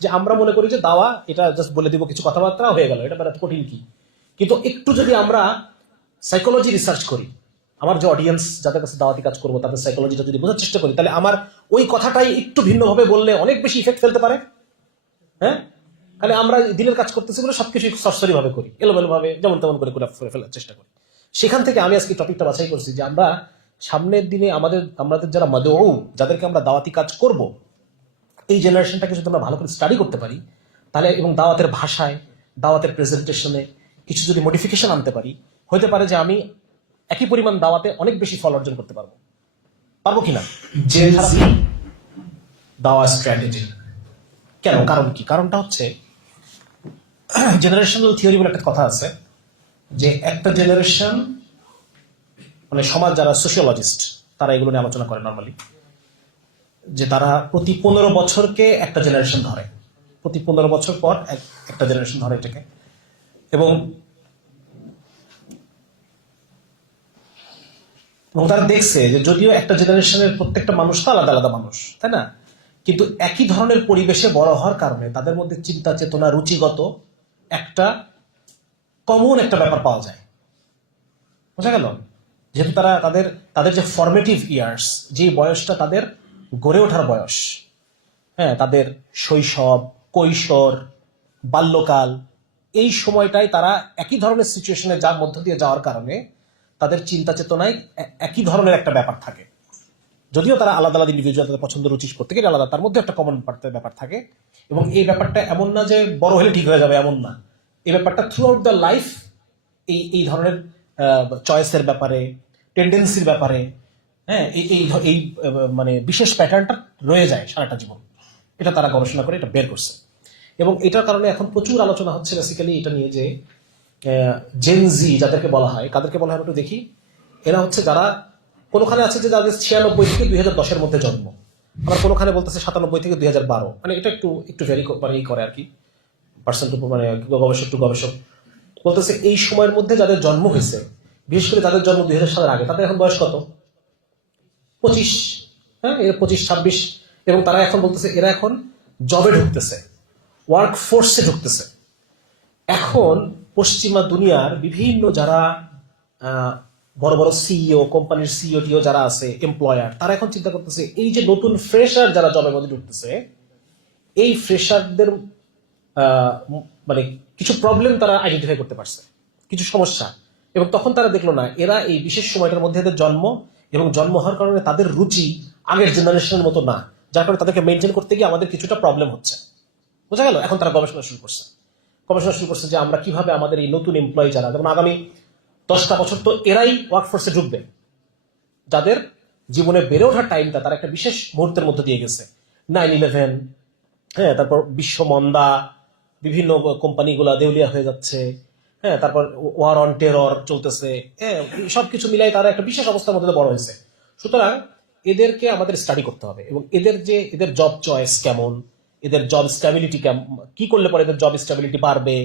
যে আমরা মনে করি যে দাওয়া এটা জাস্ট বলে দিব কিছু কথাবার্তা হয়ে গেল, এটা বেড়াতে কঠিন কি। কিন্তু একটু যদি আমরা সাইকোলজি রিসার্চ করি, আমার যে অডিয়েন্স যাদের কাছে দাওয়াতি কাজ করবো তাদের সাইকোলজিটা যদি বোঝার চেষ্টা করি, তাহলে আমার ওই কথাটাই একটু ভিন্নভাবে বললে অনেক বেশি ইফেক্ট ফেলতে পারে। হ্যাঁ, তাহলে আমরা দিনের কাজ করতেছি বলে সবকিছু সরসরি ভাবে করি, এলোমেলো ভাবে যেমন তেমন করে ফেলার চেষ্টা করি। সেখান থেকে আমি আজকে টপিকটা বাছাই করছি যে আমরা সামনের দিনে আমাদের যারা মাদউ, যাদেরকে আমরা দাওয়াতি কাজ করব, এই জেনারেশনটাকে যদি আমরা ভালো করে স্টাডি করতে পারি তাহলে, এবং দাওয়াতের ভাষায়, দাওয়াতের প্রেজেন্টেশনে কিছু যদি মডিফিকেশন আনতে পারি, হতে পারে যে আমি একই পরিমাণ দাওয়াতে অনেক বেশি ফল অর্জন করতে পারবো কিনা। দাওয়া স্ট্র্যাটেজি কেন, কারণ কি? কারণটা হচ্ছে জেনারেশনাল থিওরি বলে একটা কথা আছে, যে একটা জেনারেশন, মানে সমাজ যারা সোশিওলজিস্ট তারা এগুলো নিয়ে আলোচনা করে নর্মালি, যে তারা প্রতি 15 বছরকে একটা জেনারেশন ধরে, প্রতি 15 বছর পর একটা জেনারেশন ধরে এটাকে। এবং তারা দেখছে যে যদিও একটা জেনারেশনের প্রত্যেকটা মানুষ তো আলাদা আলাদা মানুষ, তাই না, কিন্তু একই ধরনের পরিবেশে বড় হওয়ার কারণে তাদের মধ্যে চিন্তা চেতনা, রুচিগত একটা কমন একটা ব্যাপার পাওয়া যায়। বোঝা গেল? যেহেতু তারা তাদের যে ফরমেটিভ ইয়ার্স, যে বয়সটা তাদের গড়ে ওঠার বয়স, হ্যাঁ, তাদের শৈশব, কৈশোর, বাল্যকাল, এই সময়টায় তারা একই ধরনের সিচুয়েশনে যার মধ্য দিয়ে যাওয়ার কারণে তাদের চিন্তা চেতনায় একই ধরনের একটা ব্যাপার থাকে। যদিও তারা আলাদা আলাদা ইন্ডিভিজুয়াল, তাদের পছন্দ রুচি প্রত্যেকের আলাদা, তার মধ্যে একটা কমন ব্যাপার থাকে। এবং এই ব্যাপারটা এমন না যে বড় হলে ঠিক হয়ে যাবে, এমন না। এই ব্যাপারটা থ্রু আউট দ্য লাইফ এই ধরনের চয়েসের ব্যাপারে, টেন্ডেন্সির ব্যাপারে, হ্যাঁ, এই মানে বিশেষ প্যাটার্নটা রয়ে যায় সারাটা জীবন। এটা তারা গবেষণা করে এটা বের করছে। এবং এটার কারণে এখন প্রচুর আলোচনা হচ্ছে বেসিক্যালি এটা নিয়ে, যে জেনজি যাদেরকে বলা হয়, কাদেরকে বলা হয় একটু দেখি। এরা হচ্ছে যারা কোনোখানে আছে যে যাদের 96 থেকে 2010-এর মধ্যে জন্ম, আবার কোনোখানে বলতেছে 97 থেকে 2012, মানে এটা একটু একটু ভেরি করে আর কি, পার্সেন্ট মানে গবেষক টু গবেষক বলতেছে এই সময়ের মধ্যে যাদের জন্ম হয়েছে, বিশেষ করে যাদের জন্ম 2000 সালের আগে, তাদের এখন বয়স কত? 25। হ্যাঁ, 25-26। এবং তারা এখন বলতেছে এরা এখন জবে ঢুকতেছে, ওয়ার্ক ফোর্সে ঢুকতেছে। এখন পশ্চিমা দুনিয়ার বিভিন্ন যারা বড় বড় সিইও, কোম্পানির সিইও টিও যারা আছে, এমপ্লয়ার, তারা এখন চিন্তা করতেছে এই যে নতুন ফ্রেশার যারা জবের মধ্যে ঢুকতেছে, এই ফ্রেশারদের মানে কিছু প্রবলেম তারা আইডেন্টিফাই করতে পারছে, কিছু সমস্যা। এবং তখন তারা দেখলো না এরা এই বিশেষ সময়টার মধ্যে এদের জন্ম, এবং জন্ম হওয়ার কারণে তাদের রুচি আগের জেনারেশনের মতো না, যার কারণে তাদেরকে মেনটেন করতে গিয়ে আমাদের কিছুটা প্রবলেম হচ্ছে। বোঝা গেল? এখন তারা গবেষণা শুরু করছে যে আমরা কিভাবে আমাদের এই নতুন এমপ্লয়ি যারা, যেমন আগামী 10টা বছর তো এরাই ওয়ার্কফোর্সে ঢুকবে, যাদের জীবনে বেড়ে ওঠার টাইমটা তারা একটা বিশেষ মুহূর্তের মধ্যে দিয়ে গেছে। 9/11, হ্যাঁ, তারপর বিশ্ব মন্দা, বিভিন্ন কোম্পানিগুলা দেউলিয়া হয়ে যাচ্ছে, হ্যাঁ, তারপর ওয়ার অন টেরর চলতেছে, হ্যাঁ, সবকিছু মিলাই তারা একটা বিশেষ অবস্থার মধ্যে বড় হয়েছে। সুতরাং এদেরকে আমাদের স্টাডি করতে হবে, এবং এদের জব চয়েস কেমন, এদের জব স্ট্যাবিলিটি কেমন, কি করলে পরে এদের জব স্ট্যাবিলিটি বাড়বে,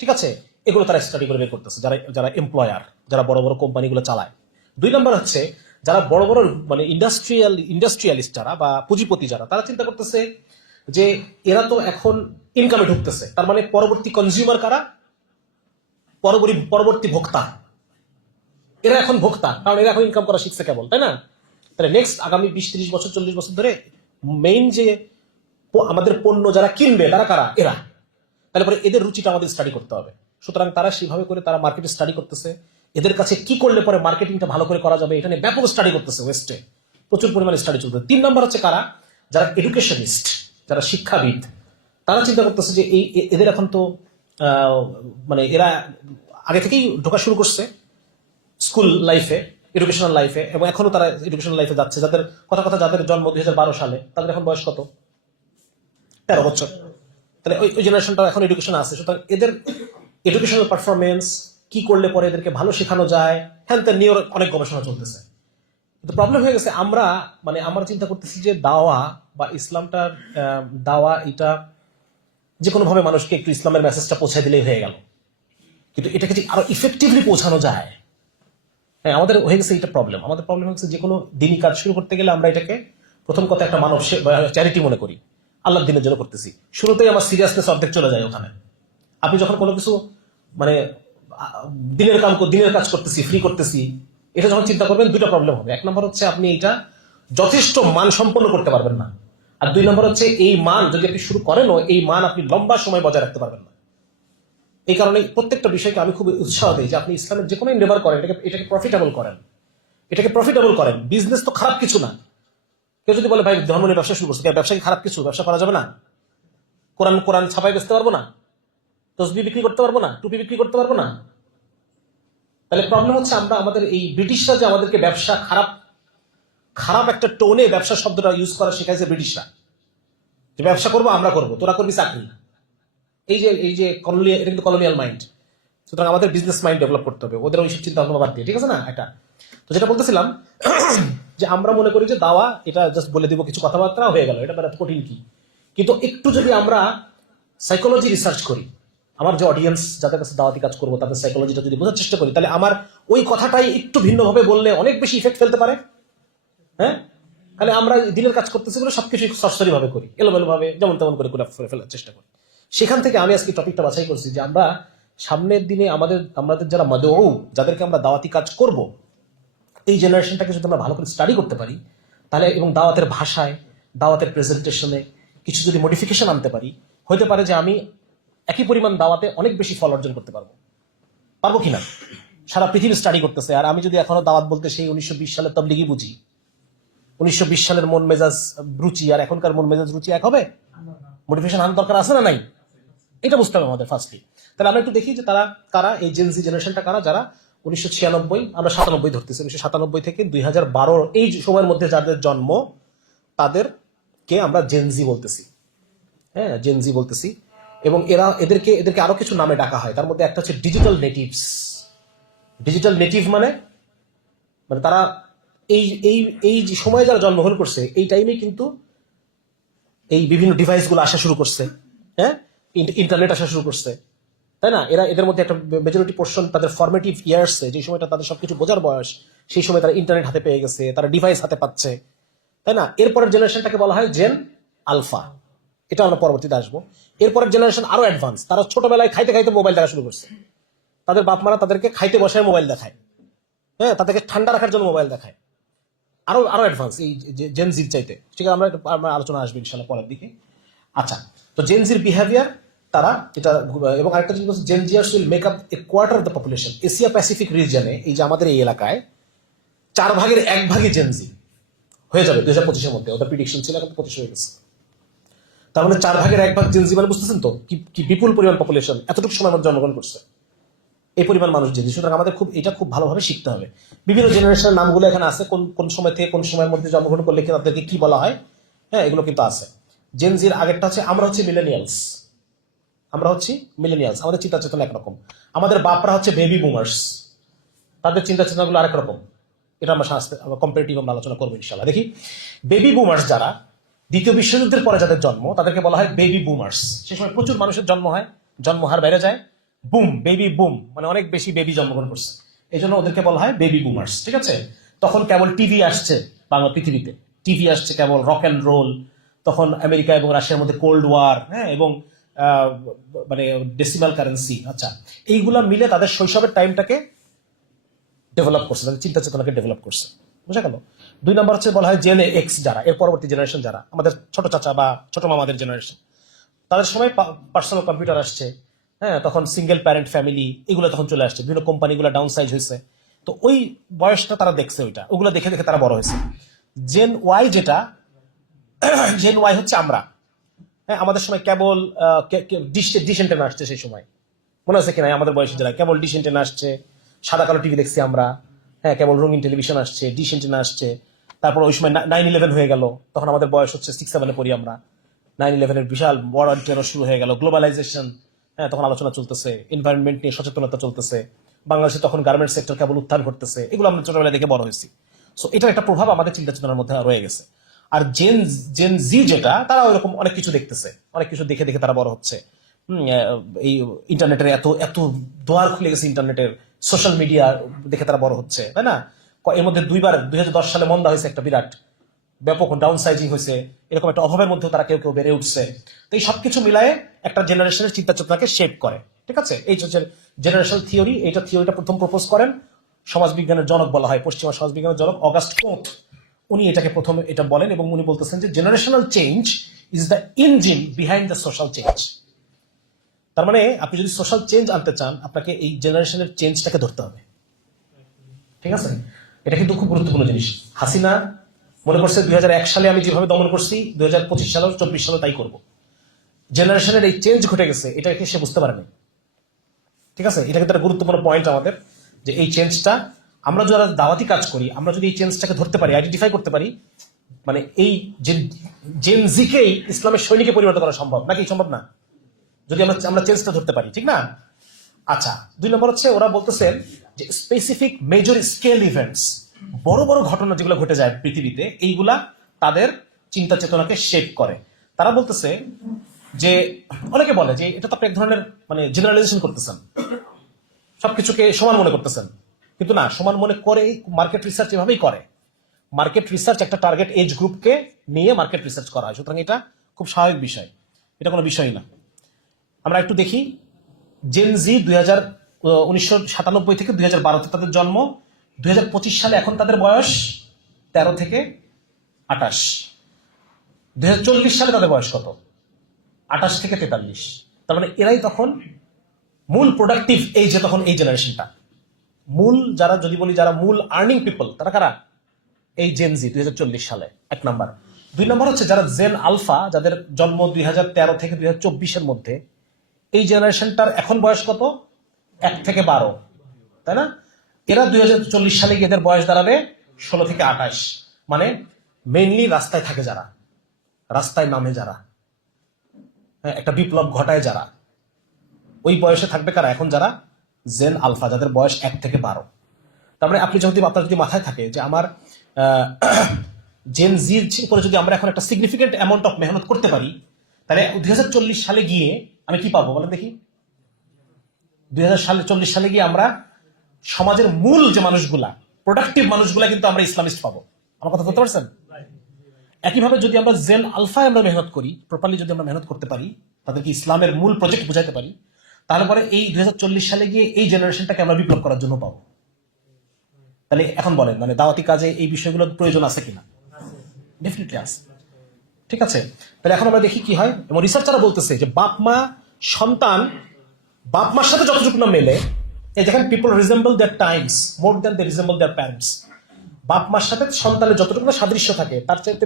ঠিক আছে, এগুলো তারা স্টাডি করে বের করতেছে, যারা এমপ্লয়ার, যারা বড় বড় কোম্পানিগুলো চালায়। 2 নম্বর হচ্ছে যারা বড় বড় মানে ইন্ডাস্ট্রিয়ালিস্ট যারা বা পুঁজিপতি যারা, তারা চিন্তা করতেছে যে এরা তো এখন ইনকামে ঢুকতেছে, তার মানে পরবর্তী কনজিউমার কারা? পরবর্তী ভোক্তা। এরা এখন ভোক্তা, কারণ এরা এখন ইনকাম করা শিখছে কেবল, তাই না? তাহলে নেক্সট আগামী 20-30 বছর, 40 বছর ধরে মেইন যে আমাদের পণ্য যারা কিনবে তারা কারা? এরা। তাহলে পরে এদের রুচিটা আমাদের স্টাডি করতে হবে। সুতরাং তারা সেভাবে করে তারা মার্কেটে স্টাডি করতেছে, এদের কাছে কি করলে পরে মার্কেটিংটা ভালো করে করা যাবে, এখানে ব্যাপক স্টাডি করতেছে, ওয়েস্টে প্রচুর পরিমাণে স্টাডি চলতেছে। 3 নম্বর হচ্ছে কারা? যারা এডুকেশনিস্ট, যারা শিক্ষাবিদ, তারা চিন্তা করতেছে যে এদের এখন তো মানে এরা আগে থেকেই ঢোকা শুরু করছে স্কুল লাইফে, এডুকেশনাল লাইফে, এবং এখনো তারা এডুকেশনাল লাইফে যাচ্ছে। যাদের জন্ম 2012 সালে, তাদের এখন বয়স কত? 13 বছর। তাহলে ওই জেনারেশনটা এখন এডুকেশন আছে। সুতরাং এদের এডুকেশনাল পারফরমেন্স কি করলে পরে এদেরকে ভালো শেখানো যায়, হ্যাঁ, তার নিয়ে অনেক গবেষণা চলতেছে। কিন্তু প্রবলেম হয়ে গেছে, আমরা চিন্তা করতেছি যে দাওয়া বা ইসলামটার দাওয়া, এটা যে কোনো ভাবে মানুষকে একটু ইসলামের মেসেজটা পৌঁছায় দিলেই হয়ে গেল। কিন্তু এটাকে যে আরো ইফেক্টিভলি পৌঁছানো যায়, হ্যাঁ, আমাদের হয়ে গেছে এটা প্রবলেম। আমাদের প্রবলেম হচ্ছে যে কোনো দিনই কাজ শুরু করতে গেলে আমরা এটাকে প্রথম কথা একটা মানব চ্যারিটি মনে করি। আল্লাহর দিনের জন্য করতেছি, শুরুতেই আমার সিরিয়াসনেস অর্ধেক চলে যায় ওখানে। আপনি যখন কোনো কিছু মানে দিনের কাজ করতেছি, ফ্রি করতেছি, এটা যখন চিন্তা করবেন দুটো প্রবলেম হবে। এক নম্বর হচ্ছে আপনি এটা যথেষ্ট মান সম্পন্ন করতে পারবেন না, আর দুই নম্বর হচ্ছে এই মান যদি আপনি শুরু করেনও, এই মান আপনি লম্বা সময় বজায় রাখতে পারবেন না। এই কারণে প্রত্যেকটা বিষয়কে আমি খুব উৎসাহ দিই যে আপনি ইসলামের যে কোনো এন্ডেভার করেন, এটাকে প্রফিটেবল করেন, এটাকে প্রফিটেবল করেন। বিজনেস তো খারাপ কিছু না। কেউ যদি বলে ভাই ধর্ম নিয়ে ব্যবসা শুরু করছে, ব্যবসা কি খারাপ কিছু? ব্যবসা করা যাবে না? কোরআন কোরআন ছাপাই বেচতে পারবো না? তসবি বিক্রি করতে পারবো না? টুপি বিক্রি করতে পারবো না? তাহলে প্রবলেম হচ্ছে আমরা আমাদের এই ব্রিটিশরা যে আমাদেরকে ব্যবসা খারাপ খারাপ একটা টোনে ব্যবসা শব্দটা ইউজ করা শেখাইছে ব্রিটিশরা, যে ব্যবসা করবো আমরা করবো, তোরা করবি চাকরি। এই যে কলোনিয়াল, এটা কিন্তু কলোনিয়াল মাইন্ড। সুতরাং আমাদের বিজনেস মাইন্ড ডেভেলপ করতে হবে, ওদের ওইসব চিন্তা ভাবনা বাদ দিয়ে, ঠিক আছে না? এটা তো যেটা বলতেছিলাম যে আমরা মনে করি যে দাওয়া এটা জাস্ট বলে দিব কিছু কথাবার্তা হয়ে গেল, এটা মানে কঠিন কি। কিন্তু একটু যদি আমরা সাইকোলজি রিসার্চ করি, আমার যে অডিয়েন্স যাদের কাছে দাওয়াতি কাজ করবো তাদের সাইকোলজিটা যদি বোঝার চেষ্টা করি, তাহলে আমার ওই কথাটাই একটু ভিন্নভাবে বললে অনেক বেশি ইফেক্ট ফেলতে পারে। হ্যাঁ, তাহলে আমরা দিনের কাজ করতেছি বলে সবকিছু সরাসরি ভাবে করি, এলোমেলো ভাবে যেমন তেমন করে ফেলার চেষ্টা করি। সেখান থেকে আমি আজকে টপিকটা বাছাই করছি যে আমরা সামনের দিনে আমাদের যারা মাদউ, যাদেরকে আমরা দাওয়াতি কাজ করব, এই জেনারেশনটাকে যদি আমরা ভালো করে স্টাডি করতে পারি তাহলে, এবং দাওয়াতের ভাষায়, দাওয়াতের প্রেজেন্টেশনে কিছু যদি মডিফিকেশন আনতে পারি, হতে পারে যে আমি একই পরিমাণ দাওয়াতে অনেক বেশি ফল অর্জন করতে পারবো কিনা। সারা পৃথিবী স্টাডি করতেছে, আর আমি যদি এখনো দাওয়াত বলতে সেই 1920 সালের তবলিগি বুঝি, 1920 সালের মন মেজাজ রুচি আর এখনকার মন মেজাজ রুচি এক হবে? মোটিভেশন আনার দরকার আছে না নাই? এটা বুঝতে হবে আমাদের ফার্স্টলি। তাহলে আমরা একটু দেখি যে তারা এই জেনজি জেনারেশনটা কারা, যারা 1996, আমরা 97 ধরতেছি, 1997 থেকে 2012 এই সময়ের মধ্যে যাদের জন্ম, তাদেরকে আমরা জেনজি বলতেছি। হ্যাঁ, জেনজি বলতেছি। এবং এদেরকে আরো কিছু নামে ডাকা হয়। তার মধ্যে একটা হচ্ছে ডিজিটাল নেটিভস। ডিজিটাল নেটিভ মানে তারা এই যে সময়ে যারা জন্মগ্রহণ করছে, এই টাইমে কিন্তু এই বিভিন্ন ডিভাইসগুলো আসা শুরু করছে। হ্যাঁ, ইন্টারনেট আসা শুরু করছে, তাই না? এদের মধ্যে একটা মেজরিটি পোর্শন তাদের ফরমেটিভ ইয়ার্সে, যে সময়টা তাদের সবকিছু বোঝার বয়স, সেই সময় তারা ইন্টারনেট হাতে পেয়ে গেছে, তারা ডিভাইস হাতে পাচ্ছে, তাই না? এরপরের জেনারেশনটাকে বলা হয় জেন আলফা। এটা আমরা পরবর্তীতে আসবো। এরপরের জেনারেশন আরো অ্যাডভান্স, তারা ছোটবেলায় খাইতে খাইতে মোবাইল দেখা শুরু করছে। তাদের বাপ মারা তাদেরকে খাইতে বসায় মোবাইল দেখায়, হ্যাঁ, তাদেরকে ঠান্ডা রাখার জন্য মোবাইল দেখায়। আরো অ্যাডভান্স এই জেনজির চাইতে। ঠিক আছে, আমরা আলোচনা আসবে ইনশাল্লাহ পরের দিকে। আচ্ছা, তো জেনজির বিহেভিয়ার, তারা এটা, এবং আরেকটা জিনিস, Gen Zers will make up a quarter of the population. Asia Pacific রিজনে, এই যে আমাদের এই এলাকায় 1/4 জেনজি হয়ে যাবে 2025-এর মধ্যে। ওদের প্রিডিকশন ছিল, এখন 25 হয়ে গেছে। তার মানে 1/4 জেনজি মানে বুঝতেছেন তো কি বিপুল পরিমাণ পপুলেশন এতটুকু সময় মধ্যে জন্মগ্রহণ করছে, এই পরিমাণ মানুষ জেনজি। সুতরাং আমাদের এটা খুব ভালোভাবে শিখতে হবে। বিভিন্ন জেনারেশনের নামগুলো এখানে আছে, কোন সময় থেকে কোন সময়ের মধ্যে জন্মগ্রহণ করলে তাদেরকে কি বলা হয়, হ্যাঁ, এগুলো কিন্তু আছে। জেনজির আগেরটা হচ্ছে আমরা হচ্ছে মিলেনিয়ালস। আমাদের চিন্তা চেতনা একরকম। আমাদের বাপরা হচ্ছে বেবি বুমার্স, তাদের চিন্তা চেতনাগুলো আরেক রকম। এটা আমরা কম্পারেটিভ আমরা আলোচনা করবো ইনশাল্লাহ। দেখি, বেবি বুমার্স যারা, দ্বিতীয় বিশ্বযুদ্ধের পরে যাদের জন্ম, তাদেরকে বলা হয় বেবি বুমার্স। সে সময় প্রচুর মানুষের জন্ম হয়, জন্মহার বেড়ে যায়, বুম, বেবি বুম, মানে অনেক বেশি বেবি জন্মগ্রহণ করছে, এই জন্য ওদেরকে বলা হয় বেবি বুমার্স। ঠিক আছে, তখন কেবল টিভি আসছে বাংলা পৃথিবীতে, টিভি আসছে কেবল, রক অ্যান্ড রোল, তখন আমেরিকা এবং রাশিয়ার মধ্যে কোল্ড ওয়ার, হ্যাঁ, এবং মানে ডেসিমাল কারেন্সি। আচ্ছা, এইগুলা মিলে তাদের শৈশবের টাইমটাকে ডেভেলপ করছে, তাদের চিন্তা চেতনাকে ডেভেলপ করছে। বুঝা গেল? 2 নম্বর হচ্ছে বলা হয় জেন এক্স, যারা এর পরবর্তী জেনারেশন, যারা আমাদের ছোট চাচা বা ছোট মামাদের জেনারেশন, তাদের সময় পার্সোনাল কম্পিউটার আসছে, হ্যাঁ, তখন সিঙ্গেল প্যারেন্ট ফ্যামিলি এগুলো তখন চলে আসছে, বিভিন্ন কোম্পানিগুলো ডাউন সাইজ হয়েছে। তো ওই বয়সটা তারা দেখছে, ওগুলো দেখে দেখে তারা বড় হয়েছে। জেন ওয়াই যেটা, জেন ওয়াই হচ্ছে আমরা, হ্যাঁ, আমাদের সময় কেবল ডিশ এন্টেনা আসছে সেই সময়, মনে আছে কিনা? আমাদের বয়সী যারা, কেবল ডিশ এন্টেনা আসছে, সাদা কালো টিভি দেখছি আমরা, হ্যাঁ, কেবল রঙিন টেলিভিশন আসছে, ডিশ এন্টেনা আসছে। তারপর ওই সময় 9/11 হয়ে গেল, তখন আমাদের বয়স হচ্ছে 6-7 পড়ি আমরা। 9/11 বিশাল বড় টেরর শুরু হয়ে গেল, গ্লোবালাইজেশন, হ্যাঁ, তখন আলোচনা চলতেছে, এনভায়রনমেন্ট নিয়ে সচেতনতা চলতেছে, বাংলাদেশে তখন গার্মেন্ট সেক্টর কেবল উত্থান ঘটতেছে। এগুলো আমরা ছোটবেলা দেখে বড় হয়েছি। সো এটার একটা প্রভাব আমাদের চিন্তা চেতনার মধ্যে রয়ে গেছে। আর জেন জি যেটা, তারা ওইরকম অনেক কিছু দেখতেছে, অনেক কিছু দেখে দেখে তারা বড় হচ্ছে। এই ইন্টারনেটের এত দোয়ার খুলে গেছে, ইন্টারনেটের সোশ্যাল মিডিয়া দেখে তারা বড় হচ্ছে, তাই না? এর মধ্যে 2বার 2010 সালে মন্দা হয়েছে একটা বিরাট, ব্যাপক ডাউন সাইজিং হয়েছে, এরকম একটা অভাবের মধ্যেও তারা কেউ কেউ বেড়ে উঠছে। তো এই সবকিছু মিলায়ে একটা জেনারেশনের চিন্তা চেতনাকে শেপ করে। ঠিক আছে, এই হচ্ছে জেনারেশনাল থিওরি। এইটা থিওরিটা প্রথম প্রপোজ করেন সমাজবিজ্ঞানের জনক বলা হয়, পশ্চিমা সমাজবিজ্ঞানের জনক অগাস্ট কোট। উনি এটাকে প্রথমে এটা বলেন এবং উনি বলতেছেন যে generational change is the engine behind the social change. তার মানে আপনি যদি সোশ্যাল চেঞ্জ আনতে চান, আপনাকে এই জেনারেশনের চেঞ্জটাকে ধরতে হবে। ঠিক আছে, এটা কিন্তু খুব গুরুত্বপূর্ণ জিনিস। হাসিনা মনে করছে 2001 সালে আমি যেভাবে দমন করছি 2025 সালে 24 সালে তাই করব। জেনারেশনের এই চেঞ্জ ঘটে গেছে, এটাকে সে বুঝতে পারেনি। ঠিক আছে, এটা কিন্তু একটা গুরুত্বপূর্ণ পয়েন্ট আমাদের, যে এই চেঞ্জটা আমরা যারা দাওয়াতি কাজ করি, আমরা যদি এই চেঞ্জটাকে ধরতে পারি, আইডেন্টিফাই করতে পারি, মানে এই জেনজিকেই ইসলামের সৈনিকে পরিণত করা সম্ভব নাকি? সম্ভব না যদি আমরা চেঞ্জটা ধরতে পারি, ঠিক না? আচ্ছা, 2 নম্বর হচ্ছে ওরা বলতেছেন যে স্পেসিফিক মেজর স্কেল ইভেন্টস, বড় বড় ঘটনা যেগুলো ঘটে যায় পৃথিবীতে, এইগুলা তাদের চিন্তা চেতনাকে শেপ করে। তারা বলতেছে যে অনেকে বলে যে এটা তো আপনি এক ধরনের মানে জেনারেলাইজেশন করতেছেন, সবকিছুকে সমান মনে করতেছেন, কিন্তু না, সমান মনে করে মার্কেট রিসার্চ এভাবেই করে। মার্কেট রিসার্চ একটা টার্গেট এজ গ্রুপকে নিয়ে মার্কেট রিসার্চ করা হয়, সুতরাং এটা খুব স্বাভাবিক বিষয়, এটা কোনো বিষয় না। আমরা একটু দেখি, জেনজি 1997 থেকে 2012 তাদের জন্ম, 2025 সালে এখন তাদের বয়স 13 থেকে 28। 2040 সালে তাদের বয়স কত? 28 থেকে 43। তার মানে এরাই তখন মূল প্রোডাক্টিভ এইজে, তখন এই জেনারেশনটা মূল, যারা যদি বলি যারা মূল আর্নিং পিপল, তারা কারা? এই জেনজি 2040 সালে, 1 নাম্বার। 2 নম্বর হচ্ছে যারা জেন আলফা, যাদের জন্ম 2013 থেকে 2024 মধ্যে, এই জেনারেশনটার এখন বয়স কত? 1 থেকে 12, তাই না? এরা 2040 সালে গিয়ে এদের বয়স দাঁড়াবে 16 থেকে 28। মানে মেইনলি রাস্তায় থাকে যারা, রাস্তায় নামে যারা, একটা বিপ্লব ঘটায় যারা, ওই বয়সে থাকবে কারা? এখন যারা জেন আলফা, যাদের বয়স 1 থেকে 12। তার মানে আপনি যদি, আপনার যদি মাথায় থাকে যে আমার জেন জির উপরে যদি আমরা এখন একটা সিগনিফিকেন্ট অ্যামাউন্ট অফ মেহনত করতে পারি, তাহলে 2040 সালে গিয়ে আমি কি পাবো বলেন দেখি? 2040 সালে গিয়ে আমরা সমাজের মূল যে মানুষগুলা, প্রোডাক্টিভ মানুষগুলা কিন্তু আমরা ইসলামিস্ট পাবো। আমার কথা বলতে পারছেন? একইভাবে যদি আমরা জেন আলফায় আমরা মেহনত করি, প্রপারলি যদি আমরা মেহনত করতে পারি, তাদেরকে ইসলামের মূল প্রজেক্ট বুঝাইতে পারি, তাহলে পরে এই 2040 সালে গিয়ে এই জেনারেশনটাকে আমরা বিপ্লব করার জন্য পাবো। তাহলে এখন বলেন, মানে দাওয়াতি কাজে এই বিষয়গুলোর প্রয়োজন আছে কিনা? ডেফিনেটলি আছে। ঠিক আছে, তাহলে এখন আমরা দেখি কি হয়। এবং রিসার্চাররা বলতেছে যে বাপ মা সন্তান, বাপ মার সাথে যতটুকু না মেলে, এই দেখেন people resemble their times more than they resemble their parents. বাপ মার সাথে সন্তানের যতটুকু না সাদৃশ্য থাকে, তার চাইতে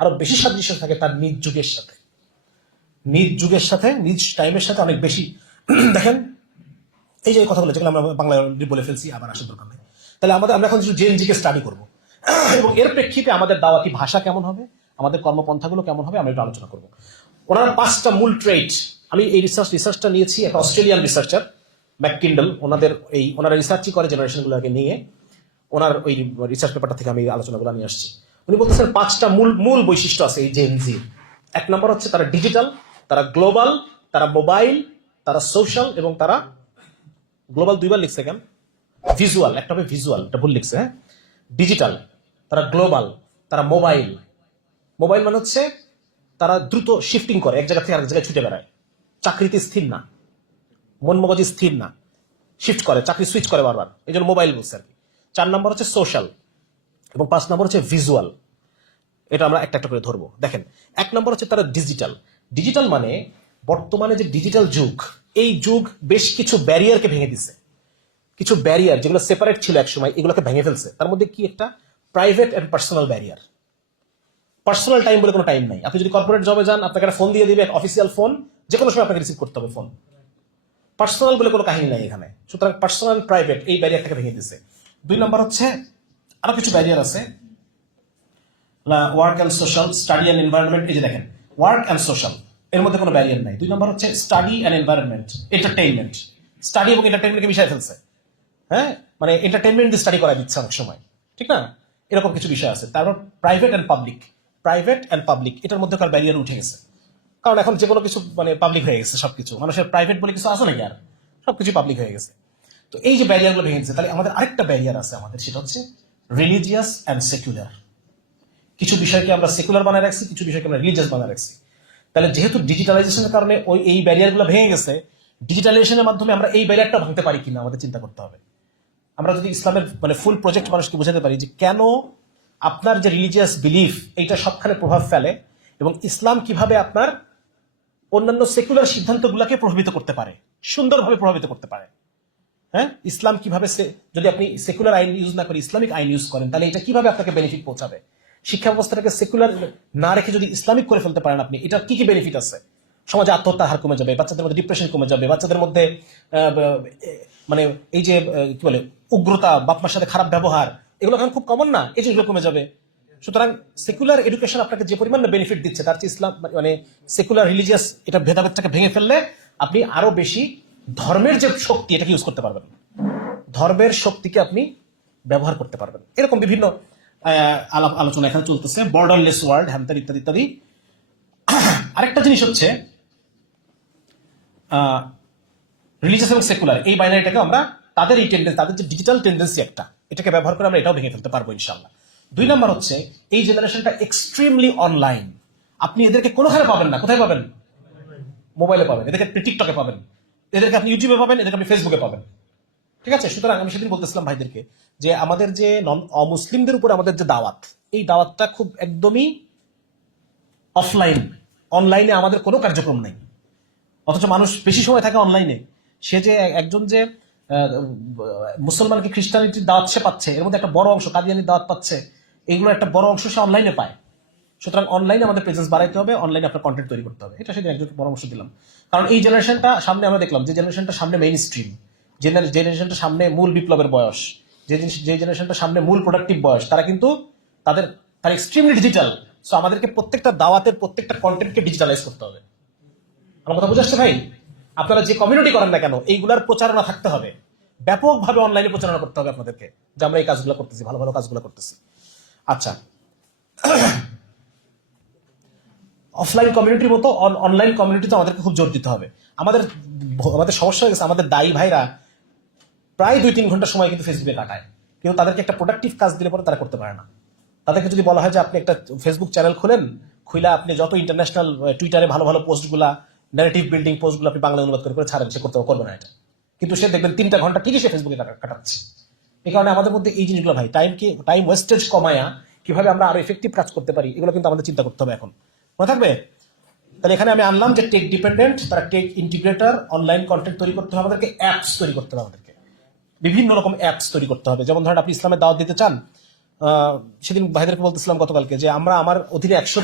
আরো বেশি সাদৃশ্য থাকে তার নিজ যুগের সাথে, নিজ যুগের সাথে, নিজ টাইমের সাথে অনেক বেশি। দেখেন এই যে কথাগুলো যেগুলো আমরা বাংলায় বলে ফেলছি, আবার আসার দরকার নেই। তাহলে আমরা এখন জেএনজিকে স্টাডি করবো এবং এর প্রেক্ষিতে আমাদের দাওয়াতি ভাষা কেমন হবে, আমাদের কর্মপন্থাগুলো কেমন হবে, আমরা একটু আলোচনা করবো। ওনার 5টা মূল ট্রেট, আমি এই রিসার্চটা নিয়েছি একটা অস্ট্রেলিয়ান রিসার্চার ম্যাককিন্ডল, ওনারা রিসার্চই করে জেনারেশনগুলোকে নিয়ে, ওনার ওই রিসার্চ পেপারটা থেকে আমি আলোচনাগুলো নিয়ে আসছি। উনি বলতেছেন 5টা মূল বৈশিষ্ট্য আছে এই জেএনজি। 1 নম্বর হচ্ছে তারা ডিজিটাল, তারা গ্লোবাল, তারা মোবাইল, তারা সোশ্যাল, এবং তারা গ্লোবাল 2বার লিখছে কেন? ভিজুয়াল, একটা হবে ভিজুয়াল, এটা ভুল লিখছে। হ্যাঁ, ডিজিটাল, তারা গ্লোবাল, তারা মোবাইল। মোবাইল মানে হচ্ছে তারা দ্রুত শিফটিং করে, এক জায়গা থেকে আরেক জায়গায় ছুটে বেড়ায়, চাকরিতে স্থির না, মন মগজি স্থির না, শিফট করে, চাকরি সুইচ করে বারবার, এই জন্য মোবাইল বলছে আর কি। 4 নম্বর হচ্ছে সোশ্যাল, এবং 5 নম্বর হচ্ছে ভিজুয়াল। এটা আমরা একটা একটা করে ধরবো। দেখেন, 1 নম্বর হচ্ছে তারা ডিজিটাল। ডিজিটাল মানে বর্তমানে যে ডিজিটাল যুগ, এই যুগ বেশ কিছু ব্যারিয়ারকে ভেঙে দিছে। কিছু ব্যারিয়ার যেগুলো সেপারেট ছিল একসময়, এগুলোকে ভেঙে ফেলছে। তার মধ্যে কি? একটা private and personal barrier. Personal time বলে কোনো টাইম নাই। আপনি যদি কর্পোরেট জবে যান, আপনাকে একটা ফোন দিয়ে দিবে, অফিসিয়াল ফোন, যে কোনো সময় আপনাকে রিসিভ করতে হবে ফোন। পার্সোনাল বলে কোনো কাহিনী নাই এখানে। সুতরাং পার্সোনাল প্রাইভেট এই ব্যারিয়ারটাকে ভেঙে দিছে। 2 নম্বর হচ্ছে আরো কিছু ব্যারিয়ার আছে, work and social, study and environment. এই যে দেখেন, ওয়ার্ক অ্যান্ড সোশ্যাল, এর মধ্যে কোনো ব্যারিয়ার নাই। 2 নম্বর হচ্ছে study and environment, entertainment. Study এবং এন্টারটেইনমেন্টকে মিশাই ফেলছে। হ্যাঁ, মানে এন্টারটেইনমেন্ট দিয়ে স্টাডি করা দিচ্ছে অনেক সময়, ঠিক না? এরকম কিছু বিষয় আছে। তারপর private and public, private and public, এটার মধ্যে কার ব্যারিয়ার উঠে গেছে, কারণ এখন যে কোনো কিছু মানে পাবলিক হয়ে গেছে সবকিছু। মানুষের প্রাইভেট বলে কিছু আছে নাকি? আর সবকিছু পাবলিক হয়ে গেছে। তো এই যে ব্যারিয়ারগুলো ভেঙে গেছে, তাহলে আমাদের আরেকটা ব্যারিয়ার আছে আমাদের, সেটা হচ্ছে রিলিজিয়াস অ্যান্ড সেকুলার। কিছু বিষয়কে আমরা সেকুলার বানায় রাখছি, কিছু বিষয়কে আমরা রিলিজিয়াস বানায় রাখছি। তাহলে যেহেতু ডিজিটালাইজেশনের কারণে এই ব্যারিয়ারগুলো ভেঙে গেছে, ডিজিটালাইজেশনের মাধ্যমে আমরা এই ব্যারিয়ারটা ভাঙতে পারি কিনা আমাদের চিন্তা করতে হবে। আমরা যদি ইসলামের ফুল প্রজেক্ট মানুষকে বোঝাতে পারি যে কেন আপনার যে রিলিজিয়াস বিলিফ এইটা সবখানে প্রভাব ফেলে, এবং ইসলাম কিভাবে আপনার অন্যান্য সেকুলার সিদ্ধান্তগুলোকে প্রভাবিত করতে পারে, সুন্দরভাবে প্রভাবিত করতে পারে। হ্যাঁ, ইসলাম কিভাবে, যদি আপনি সেকুলার আইন ইউজ না করে ইসলামিক আইন ইউজ করেন, তাহলে এটা কিভাবে আপনাকে বেনিফিট পৌঁছাবে। শিক্ষা ব্যবস্থাটাকে সেকুলার না রেখে যদি ইসলামিক করে ফেলতে পারেন আপনি, এটার কি কি বেনিফিট আছে। সমাজে আত্মহত্যার হার কমে যাবে, বাচ্চাদের মধ্যে ডিপ্রেশন কমে যাবে, বাচ্চাদের মধ্যে এই যে কি বলে উগ্রতা, বাপমার সাথে খারাপ ব্যবহার, এগুলো এখন খুব কমন না, এই জিনিসগুলো কমে যাবে। সুতরাং সেকুলার এডুকেশন আপনাকে যে পরিমাণ বেনিফিট দিচ্ছে, তার চেয়ে ইসলাম সেকুলার রিলিজিয়াস এটা ভেদাভেদটাকে ভেঙে ফেললে আপনি আরো বেশি ধর্মের যে শক্তি এটাকে ইউজ করতে পারবেন, ধর্মের শক্তিকে আপনি ব্যবহার করতে পারবেন। এরকম বিভিন্ন আলোচনা এখানে চলতেছে, বর্ডারলেস ওয়ার্ল্ড, হ্যান্তার ইত্যাদি ইত্যাদি। আরেকটা জিনিস হচ্ছে রিলিজিয়াস এবং সেকুলার এই বাইনারিটাকে আমরা তাদের এই টেন্ডেন্সি, তাদের যে ডিজিটাল টেন্ডেন্সি একটা, এটাকে ব্যবহার করে আমরা এটাও ভেঙে ফেলতে পারবো ইনশাল্লাহ। 2 নম্বর হচ্ছে এই জেনারেশনটা এক্সট্রিমলি অনলাইন। আপনি এদেরকে কোনোখানে পাবেন না, কোথায় পাবেন? মোবাইলে পাবেন, এদেরকে আপনি টিকটকে পাবেন, এদেরকে আপনি ইউটিউবে পাবেন, এদেরকে আপনি ফেসবুকে পাবেন। ঠিক আছে? সুতরাং আমি সেদিন বলতেছিলাম ভাইদেরকে যে আমাদের যে অমুসলিমদের উপর আমাদের যে দাওয়াত, এই দাওয়াতটা খুব একদমই অফলাইন, অনলাইনে আমাদের কোনো কার্যক্রম নাই। অথচ মানুষ বেশি সময় থাকে অনলাইনে। সে যে একজন যে মুসলমানকে খ্রিস্টানিটির দাওয়াত সে পাচ্ছে, এর মধ্যে একটা বড় অংশ কাদিয়ানির দাওয়াত পাচ্ছে, এইগুলো একটা বড় অংশ সে অনলাইনে পায়। সুতরাং অনলাইনে আমাদের প্রেজেন্স বাড়াইতে হবে, অনলাইনে আপনার কন্টেন্ট তৈরি করতে হবে। এটা সেদিন একজন পরামর্শ দিলাম। কারণ এই জেনারেশনটা সামনে, আমরা দেখলাম যে জেনারেশনটা সামনে মেইন স্ট্রিম, জেনারেশনটা সামনে মূল বিপ্লবের বয়স, যে জেনারেশনটা সামনে মূল প্রোডাক্টিভ বয়স, তারা কিন্তু তারা এক্সট্রিমলি ডিজিটাল। সো আমাদেরকে প্রত্যেকটা দাওয়াতের প্রত্যেকটা কন্টেন্টকে ডিজিটালাইজ করতে হবে। আমার কথা বুঝে আসছে ভাই? আপনারা যে কমিউনিটি করেন না কেন, এইগুলার প্রচারণা থাকতে হবে, ব্যাপকভাবে অনলাইনে প্রচারণা করতে হবে আপনাদেরকে, যে আমরা এই কাজগুলো করতেছি, ভালো ভালো কাজগুলো করতেছি। আচ্ছা, অফলাইন কমিউনিটির মতো অনলাইন কমিউনিটিতে আমাদেরকে খুব জোর দিতে হবে। আমাদের সমস্যা হয়ে গেছে, আমাদের দায়ী ভাইরা প্রায় 2-3 ঘন্টা সময় কিন্তু ফেসবুকে কাটায়, কিন্তু তাদেরকে একটা প্রোডাক্টিভ কাজ দিলে পরে তারা করতে পারে না। তাদেরকে যদি বলা হয় যে আপনি একটা ফেসবুক চ্যানেল খুলেন, খুলে আপনি যত ইন্টারন্যাশনাল টুইটারে ভালো ভালো পোস্টগুলা, ন্যারেটিভ বিল্ডিং পোস্টগুলো আপনি বাংলা অনুবাদ করে ছাড়েন, সে করবে না এটা। কিন্তু সে দেখবেন 3টা ঘন্টা ঠিকই সে ফেসবুকে কাটাচ্ছে। এই কারণে আমাদের মধ্যে এই জিনিসগুলো ভাই, টাইম ওয়েস্টেজ কমায়া কিভাবে আমরা আরো এফেক্টিভ কাজ করতে পারি, এগুলো কিন্তু আমাদের চিন্তা করতে হবে এখন। মনে থাকবে? তাহলে এখানে আমি আনলাম যে টেক ডিপেন্ডেন্ট, তারা টেক ইন্টিগ্রেটর, অনলাইন কন্টেন্ট তৈরি করতে হবে আমাদেরকে, অ্যাপস তৈরি করতে হবে আমাদেরকে, বিভিন্ন রকম অ্যাপস তৈরি করতে হবে। যেমন ধরেন আপনি ইসলামের দাওয়াত দিতে চান, সেদিন ভাইদেরকে বলতেছিলাম গতকালকে যে আমার অধীনে 100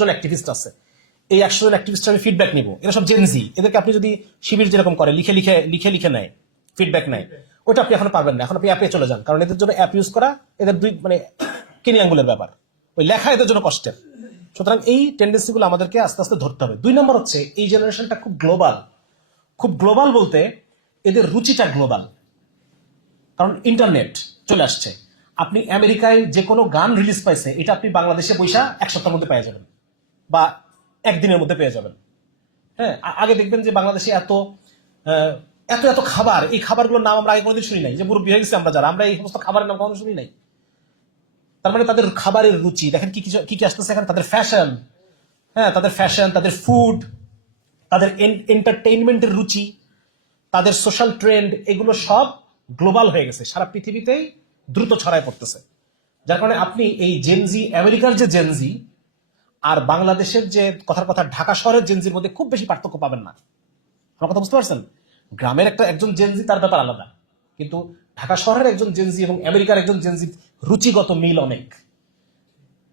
জন অ্যাক্টিভিস্ট আছে। এই 100 জন অ্যাক্টিভিস্ট আমি ফিডব্যাক নিব, এরা সব জেনজি। এদেরকে আপনি যদি শিবির যেরকম করে লিখে লিখে নেয়, ফিডব্যাক নেয়, ওটা আপনি এখন পারবেন না। এখন আপনি অ্যাপে চলে যান, কারণ এদের জন্য অ্যাপ ইউজ করা এদের কিনি আঙ্গুলের ব্যাপার, ওই লেখা এদের জন্য কষ্টের। সুতরাং এই টেন্ডেন্সিগুলো আমাদেরকে আস্তে আস্তে ধরতে হবে। 2 নম্বর হচ্ছে এই জেনারেশনটা খুব গ্লোবাল। খুব গ্লোবাল বলতে এদের রুচিটা গ্লোবাল, কারণ ইন্টারনেট চলে আসছে। আপনি আমেরিকায় যে কোনো গান রিলিজ পাইছে, এটা আপনি বাংলাদেশে বৈশা 1 সপ্তাহের মধ্যে পেয়ে যাবেন, বা 1 দিনের মধ্যে পেয়ে যাবেন। হ্যাঁ, আগে দেখবেন যে বাংলাদেশে এত এত এত খাবার, এই খাবারগুলোর নাম আমরা আগে কোনোদিন শুনি নাই। যে মুরব্বী হয়ে গেছে আমরা যারা, আমরা এই সমস্ত খাবারের নাম কখনো শুনি নাই। তার মানে তাদের খাবারের রুচি দেখেন কি কি আসতেছে এখানে, তাদের ফ্যাশন, হ্যাঁ তাদের ফ্যাশন, তাদের ফুড, তাদের এন্টারটেইনমেন্টের রুচি, তাদের সোশ্যাল ট্রেন্ড, এগুলো সব গ্লোবাল হয়ে গেছে, সারা পৃথিবীতেই দ্রুত ছড়ায় পড়তেছে। যার কারণে আপনি এই জেনজি, আমেরিকার যে জেনজি আর বাংলাদেশের যে কথার কথা ঢাকা শহরের জেনজির মধ্যে খুব বেশি পার্থক্য পাবেন না। আমার কথা বুঝতে পারছেন? গ্রামের একজন জেনজি তার ব্যাপার আলাদা, কিন্তু ঢাকা শহরের একজন জেনজি এবং আমেরিকার একজন জেনজি রুচিগত মিল অনেক।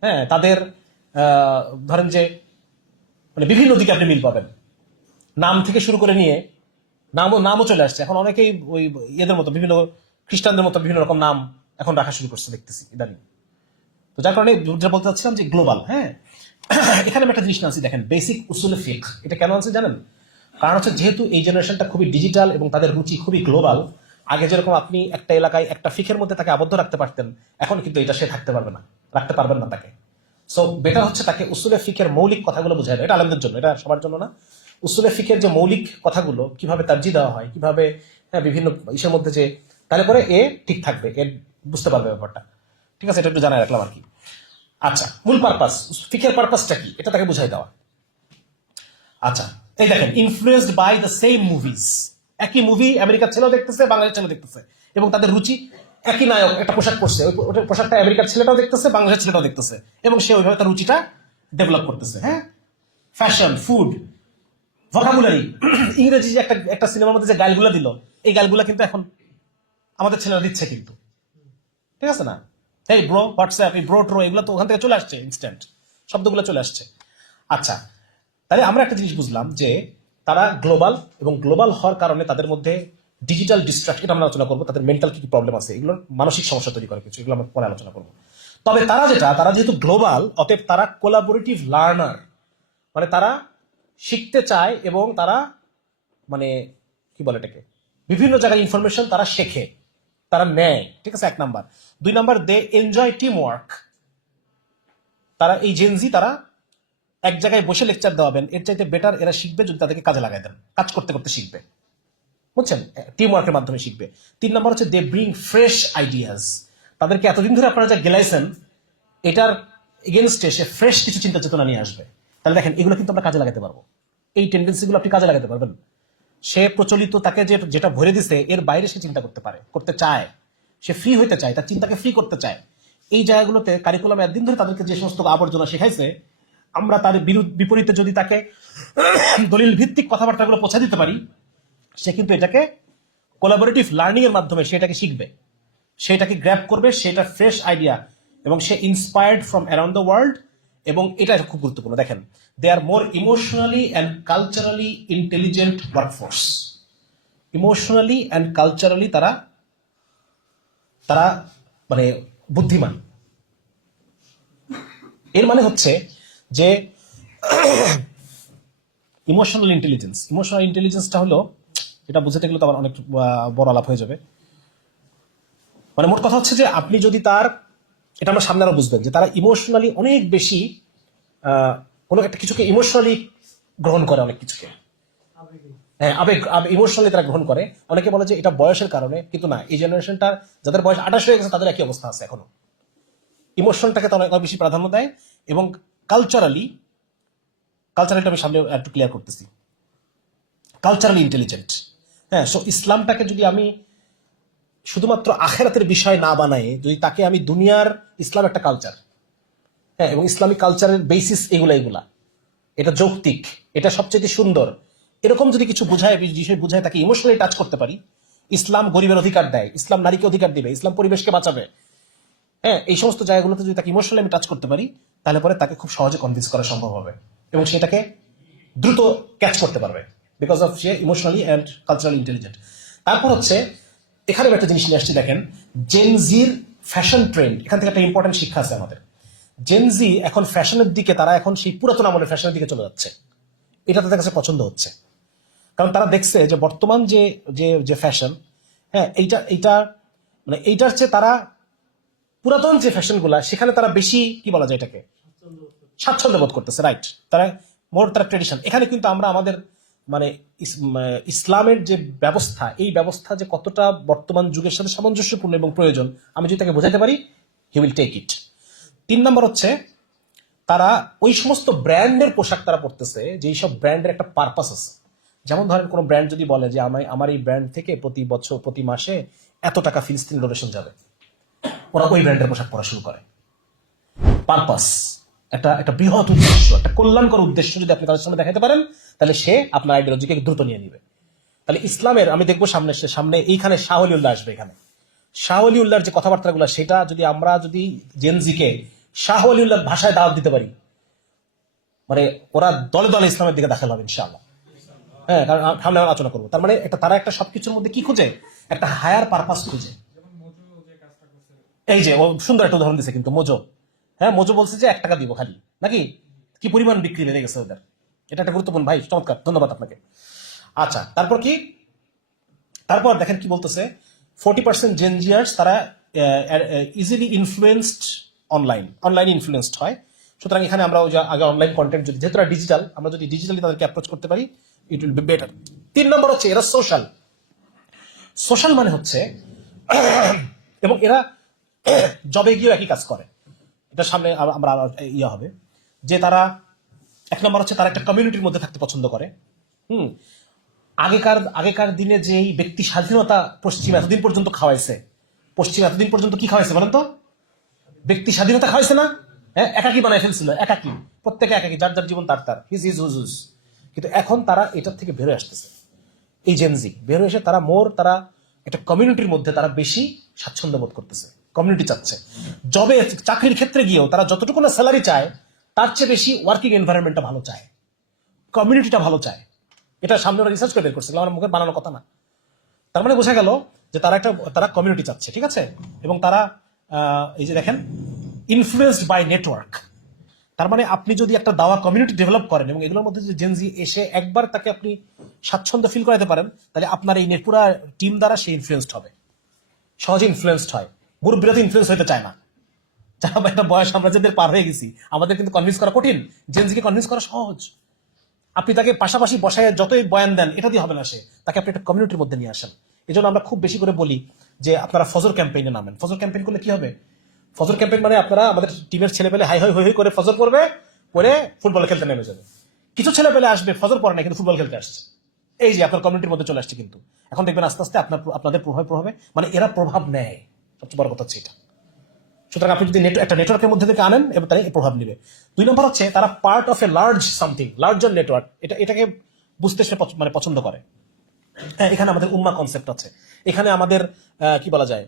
হ্যাঁ, তাদের ধরেন যে বিভিন্ন দিকে আপনি মিল পাবেন, নাম থেকে শুরু করে নিয়ে নামও চলে আসছে এখন। অনেকেই ওই এদের মতো বিভিন্ন খ্রিস্টানদের মতো বিভিন্ন রকম নাম এখন রাখা শুরু করছে দেখতেছি ইদানিং। তো যার কারণে যেটা বলতে চাচ্ছিলাম যে গ্লোবাল। হ্যাঁ, এখানে আমি একটা জিনিস আনছি, দেখেন বেসিক উসুলে ফিক। এটা কেন আনছি জানেন? কারণ হচ্ছে যেহেতু এই জেনারেশনটা খুবই ডিজিটাল এবং তাদের রুচি খুবই গ্লোবাল। আগে যেরকম আপনি একটা এলাকায় একটা ফিকের মধ্যে তাকে আবদ্ধ রাখতে পারতেন, এখন কিন্তু এটা সে রাখতে পারবেন না তাকে। সো বেটার হচ্ছে তাকে উসুলে ফিকের মৌলিক কথাগুলো বোঝায়। এটা আলেমদের জন্য, এটা সবার জন্য না। উসুলে ফিকের যে মৌলিক কথাগুলো কিভাবে তার্জি দেওয়া হয়, কিভাবে বিভিন্ন ইসের মধ্যে যে, তাহলে পরে এ ঠিক থাকবে, এ বুঝতে পারবে ব্যাপারটা। ঠিক আছে, এটা একটু জানাই রাখলাম আর কি। আচ্ছা, মূল পারপাস, ফিকের পারপাসটা কি এটা তাকে বুঝাই দেওয়া। আচ্ছা, এই দেখেন, influenced by the same movies, একই মুভি আমেরিকার ছেলেও দেখতেছে, বাংলাদেশের ছেলেও দেখতেছে, এবং তাদের রুচি একই। নায়ক একটা পোশাক পরছে, ওই পোশাকটা আমেরিকার ছেলেটাও দেখতেছে, বাংলাদেশের ছেলেটাও দেখতেছে, এবং সে ওইভাবে তার রুচিটা ডেভেলপ করতেছে। হ্যাঁ, ফ্যাশন, ফুড, ভোকাবুলারি। ইংরেজি যে একটা একটা সিনেমার মধ্যে যে গালগুলা দিল, এই গালগুলা কিন্তু এখন আমাদের ছেলেরা দিচ্ছে কিন্তু, ঠিক আছে না? এই ব্রো, হোয়াটসঅ্যাপ, এই ব্রো ট্রো, এগুলো তো ওখান থেকে চলে আসছে, ইনস্ট্যান্ট শব্দগুলো চলে আসছে। আচ্ছা, তাহলে আমরা একটা জিনিস বুঝলাম যে তারা গ্লোবাল, এবং গ্লোবাল হওয়ার কারণে তাদের মধ্যে ডিজিটাল ডিস্ট্রাকশন, এটা আমরা আলোচনা করবো, তাদের মেন্টাল কি কি প্রবলেম আছে, এগুলোর মানসিক সমস্যা তৈরি করে কিছু, এগুলো আমরা পরে আলোচনা করবো। তবে তারা যেহেতু গ্লোবাল, অতএব তারা কোলাবোরেটিভ লার্নার, মানে তারা শিখতে চায়, এবং তারা মানে কি বলে এটাকে, বিভিন্ন জায়গায় ইনফরমেশন তারা শেখে, তারা নেয়, ঠিক আছে, 1 number. 2 number, they enjoy team work. তারা এই জেনজি, তারা এক জায়গায় বসে লেকচার দেওয়াবেন, এর চাইতে বেটার এরা শিখবে যদি তাদেরকে কাজে লাগাই দেন, কাজ করতে করতে শিখবে, বুঝছেন, টিম ওয়ার্কের মাধ্যমে শিখবে। 3 নাম্বার হচ্ছে দে ব্রিং ফ্রেশ আইডিয়াস। তাদেরকে এতদিন ধরে আপনারা যা গেলাইছেন, এটার এগেনস্টে সে ফ্রেশ কিছু চিন্তা চেতনা নিয়ে আসবে। তাহলে দেখেন, এগুলো কিন্তু আমরা কাজে লাগাতে পারবো, এই টেন্ডেন্সিগুলো আপনি কাজে লাগাতে পারবেন। সে প্রচলিত, তাকে যেটা ভরে দিছে এর বাইরে সে চিন্তা করতে পারে, করতে চায়, সে ফ্রি হইতে চায়, তার চিন্তাকে ফ্রি করতে চায়। এই জায়গাগুলোতে কারিকুলাম একদিন ধরে তাদেরকে যে সমস্ত আবর্জনা শেখাইছে, আমরা তার বিপরীতে যদি তাকে দলিল ভিত্তিক কথাবার্তাগুলো পৌঁছে দিতে পারি, সে কিন্তু এটাকে কোলাবোরেটিভ লার্নিং এর মাধ্যমে সেটাকে শিখবে, সেটাকে গ্র্যাব করবে, সেটা ফ্রেশ আইডিয়া, এবং সে inspired from around the world. এবং এটা খুব গুরুত্বপূর্ণ, দেখেন, they are more emotionally and culturally intelligent workforce. Emotionally and culturally তারা তারা মানে বুদ্ধিমান। এর মানে হচ্ছে যে ইমোশনাল ইন্টেলিজেন্সটা হলো, এটা বুঝতে গেলে তো আবার অনেক বড় আলাপ হয়ে যাবে। মানে মোট কথা হচ্ছে যে আপনি যদি তার, এটা আমরা সামনে আরো বুঝবেন, যে তারা ইমোশনালি অনেক বেশি কোনো একটা কিছুকে ইমোশনালি গ্রহণ করে, অনেক কিছুকে, হ্যাঁ, আবেগ ইমোশনালি তারা গ্রহণ করে। অনেকে বলে যে এটা বয়সের কারণে, কিন্তু না, এই জেনারেশনটার যাদের বয়স 28 হয়ে গেছে তাদের একই অবস্থা আছে এখনো, ইমোশনটাকে তারা অনেক বেশি প্রাধান্য দেয়। এবং কালচারালিটা আমি সামনে একটু ক্লিয়ার করতেছি, কালচারালি ইন্টেলিজেন্ট। হ্যাঁ, সো ইসলামটাকে যদি আমি শুধুমাত্র আখেরাতের বিষয় না বানাই, যদি তাকে আমি দুনিয়ার, ইসলাম একটা কালচার, হ্যাঁ, এবং ইসলামিক কালচারের বেসিস এগুলা, এটা যৌক্তিক, এটা সবচেয়ে সুন্দর, এরকম যদি কিছু বিষয় বুঝায় তাকে ইমোশনালি টাচ করতে পারি, ইসলাম গরিবের অধিকার দেয়, ইসলাম নারীকে অধিকার দিবে, ইসলাম পরিবেশকে বাঁচাবে, হ্যাঁ, এই সমস্ত জায়গাগুলোতে যদি তাকে ইমোশনালি আমি টাচ করতে পারি, তাহলে পরে তাকে খুব সহজে কনভিন্স করা সম্ভব হবে, এবং সেটাকে দ্রুত ক্যাচ করতে পারবে, because of say emotionally and cultural intelligent. তারপর হচ্ছে, এখানে আমি একটা জিনিস নিয়ে আসছি, দেখেন, জেনজির ফ্যাশন ট্রেন্ড, এখান থেকে একটা ইম্পর্টেন্ট শিক্ষা আছে আমাদের। জেনজি এখন ফ্যাশনের দিকে, তারা এখন সেই পুরাতন আমলের ফ্যাশনের দিকে চলে যাচ্ছে, এটা তাদের কাছে পছন্দ হচ্ছে, কারণ তারা দেখছে যে বর্তমান যে যে যে ফ্যাশন, হ্যাঁ, এইটা মানে এইটার চেয়ে তারা পুরাতন যে ফ্যাশনগুলা, সেখানে তারা বেশি, কি বলা যায় এটাকে, স্বাচ্ছন্দ্য বোধ করতেছে, রাইট, তারা তারা ট্রেডিশন। এখানে কিন্তু আমরা আমাদের মানে ইসলামের যে ব্যবস্থা, এই ব্যবস্থা যে কতটা বর্তমান যুগের সাথে সামঞ্জস্যপূর্ণ এবং প্রয়োজন, আমি যদি তাকে বোঝাতে পারি, he will take it. 3 number হচ্ছে, তারা ওই সমস্ত ব্র্যান্ডের পোশাক তারা পরতেছে, যেই সব ব্র্যান্ডের একটা পারপাস আছে। যেমন ধরেন, কোনো ব্র্যান্ড যদি বলে যে আমার এই ব্র্যান্ড থেকে প্রতি বছর, প্রতি মাসে এত টাকা ফিলিস্তিন ডোনেশন যাবে, ওরা ওই ব্র্যান্ডের পোশাক পরা শুরু করে। পারপাস, একটা বৃহৎ উদ্দেশ্য, একটা কল্যাণকর উদ্দেশ্য যদি আপনি তাদের সামনে দেখাতে পারেন, তাহলে সে আপনার আইডিওলজিকে দ্রুত নিয়ে নিবে। তাহলে ইসলামের, আমি দেখবো সামনে এইখানে শাহ ওয়ালিউল্লাহ আসবে, এখানে শাহ ওয়ালিউল্লাহর যে কথাবার্তাগুলো, সেটা যদি আমরা জেনজিকে শাহ ওয়ালিউল্লাহর ভাষায় দাওয়াত দিতে পারি, মানে ওরা দলে দলে ইসলামের দিকে দাখিল হবে ইনশাআল্লাহ। হ্যাঁ, কারণ সামনে আমরা আলোচনা করবো। তার মানে তারা একটা সবকিছুর মধ্যে কি খুঁজে, একটা হায়ার পারপাস খুঁজে। এই যে ও সুন্দর একটা উদাহরণ দিছে কিন্তু, মোজো, হ্যাঁ, মোজো বলছে যে 1 টাকা দিব খালি, নাকি কি পরিমাণ বিক্রি বেড়ে গেছে ওদের, এটা একটা গুরুত্বপূর্ণ, ভাই চমৎকার, ধন্যবাদ আপনাকে। আচ্ছা, তারপর কি, তারপর দেখেন কি বলতেছে, 40% জেনজিয়ার্স তারা ইজিলি ইনফ্লুয়েন্সড, অনলাইন ইনফ্লুয়েন্সড হয়। সুতরাং এখানে আমরা ওই যে আগে অনলাইন কন্টেন্ট, যদি যেহেতু ডিজিটাল, আমরা যদি ডিজিটালি তাদেরকে অ্যাপ্রোচ করতে পারি, ইট উইল বি বেটার। 3 নম্বর হচ্ছে, এরা সোশ্যাল মানে হচ্ছে এবং এরা জবে গিয়েও একই কাজ করে। এটার সামনে আমরা ইয়ে হবে যে তারা এক নম্বর হচ্ছে তারা একটা কমিউনিটির মধ্যে থাকতে পছন্দ করে। হুম আগেকার দিনে যেই ব্যক্তি স্বাধীনতা পশ্চিম এতদিন পর্যন্ত খাওয়াইছে, পশ্চিম এতদিন পর্যন্ত কি খাওয়াইছে বলেন তো? ব্যক্তি স্বাধীনতা খাওয়াইছে না? হ্যাঁ, একাকি বানাই ফেলছিল, একাকি, প্রত্যেকে একাকি, যার যার জীবন তার তার, হিজ হিজ হুজ হুজ। কিন্তু এখন তারা এটার থেকে বেরোয় আসতেছে, এই জেনজি বের এসে তারা একটা কমিউনিটির মধ্যে তারা বেশি স্বাচ্ছন্দ্য বোধ করতেছে, কমিউনিটি চাচ্ছে। জবে চাকরির ক্ষেত্রে গিয়েও তারা যতটুকু না স্যালারি চায় তার চেয়ে বেশি ওয়ার্কিং এনভায়রনমেন্টটা ভালো চায়, কমিউনিটিটা ভালো চায়। এটা সামনে ওরা রিসার্চ করে বের করছে, আমার মুখে বানানোর কথা না। তার মানে বোঝা গেল যে তারা কমিউনিটি চাচ্ছে, ঠিক আছে। এবং তারা এই যে দেখেন ইনফ্লুয়েন্সড বাই নেটওয়ার্ক। তার মানে আপনি যদি একটা দাওয়া কমিউনিটি ডেভেলপ করেন এবং এগুলোর মধ্যে যদি জেনজি এসে একবার তাকে আপনি স্বাচ্ছন্দ্য ফিল করাতে পারেন, তাহলে আপনার এই পুরা টিম দ্বারা সে ইনফ্লুয়েন্সড হবে, সহজে ইনফ্লুয়েন্সড হয়। মুরব্বীরা তো ইনফ্লুয়েন্স হতে চায় না, যারা একটা বয়স আমরা যাদের পার হয়ে গেছি, আমাদের কিন্তু কনভিন্স করা কঠিন, জেনজিকে কনভিন্স করা সহজ। আপনি তাকে পাশাপাশি বসায় যতই বয়ান দেন এটা দিয়ে হবে না, সে তাকে আপনি একটা কমিউনিটির মধ্যে নিয়ে আসেন। এই জন্য আমরা খুব বেশি করে বলি যে আপনারা ফজর ক্যাম্পেইনে নামেন। ফজর ক্যাম্পেইন করলে কি হবে? ফজর ক্যাম্পেইন মানে আপনারা আমাদের টিমের ছেলেপেলে হাই হাই হই হই করে ফজর করবে, পরে ফুটবল খেলতে নেমে যাবে। কিছু ছেলেপেলে আসবে ফজর পরে না, কিন্তু ফুটবল খেলতে আসছে। এই যে আপনার কমিউনিটির মধ্যে চলে আসছে। কিন্তু এখন দেখবেন আস্তে আস্তে আপনাদের প্রভাবে মানে এরা প্রভাব নেয়, সবচেয়ে বড় কথা হচ্ছে এটা। সুতরাং আপনি যদি একটা নেটওয়ার্কের মধ্যে থেকে আনেন এবং তারা প্রভাব নেবে। 2 নম্বর হচ্ছে তারা part of a large something, larger network, এটাকে বুঝতে সে মানে পছন্দ করে। হ্যাঁ, এখানে আমাদের উম্মা কনসেপ্ট আছে, এখানে আমাদের কি বলা যায়,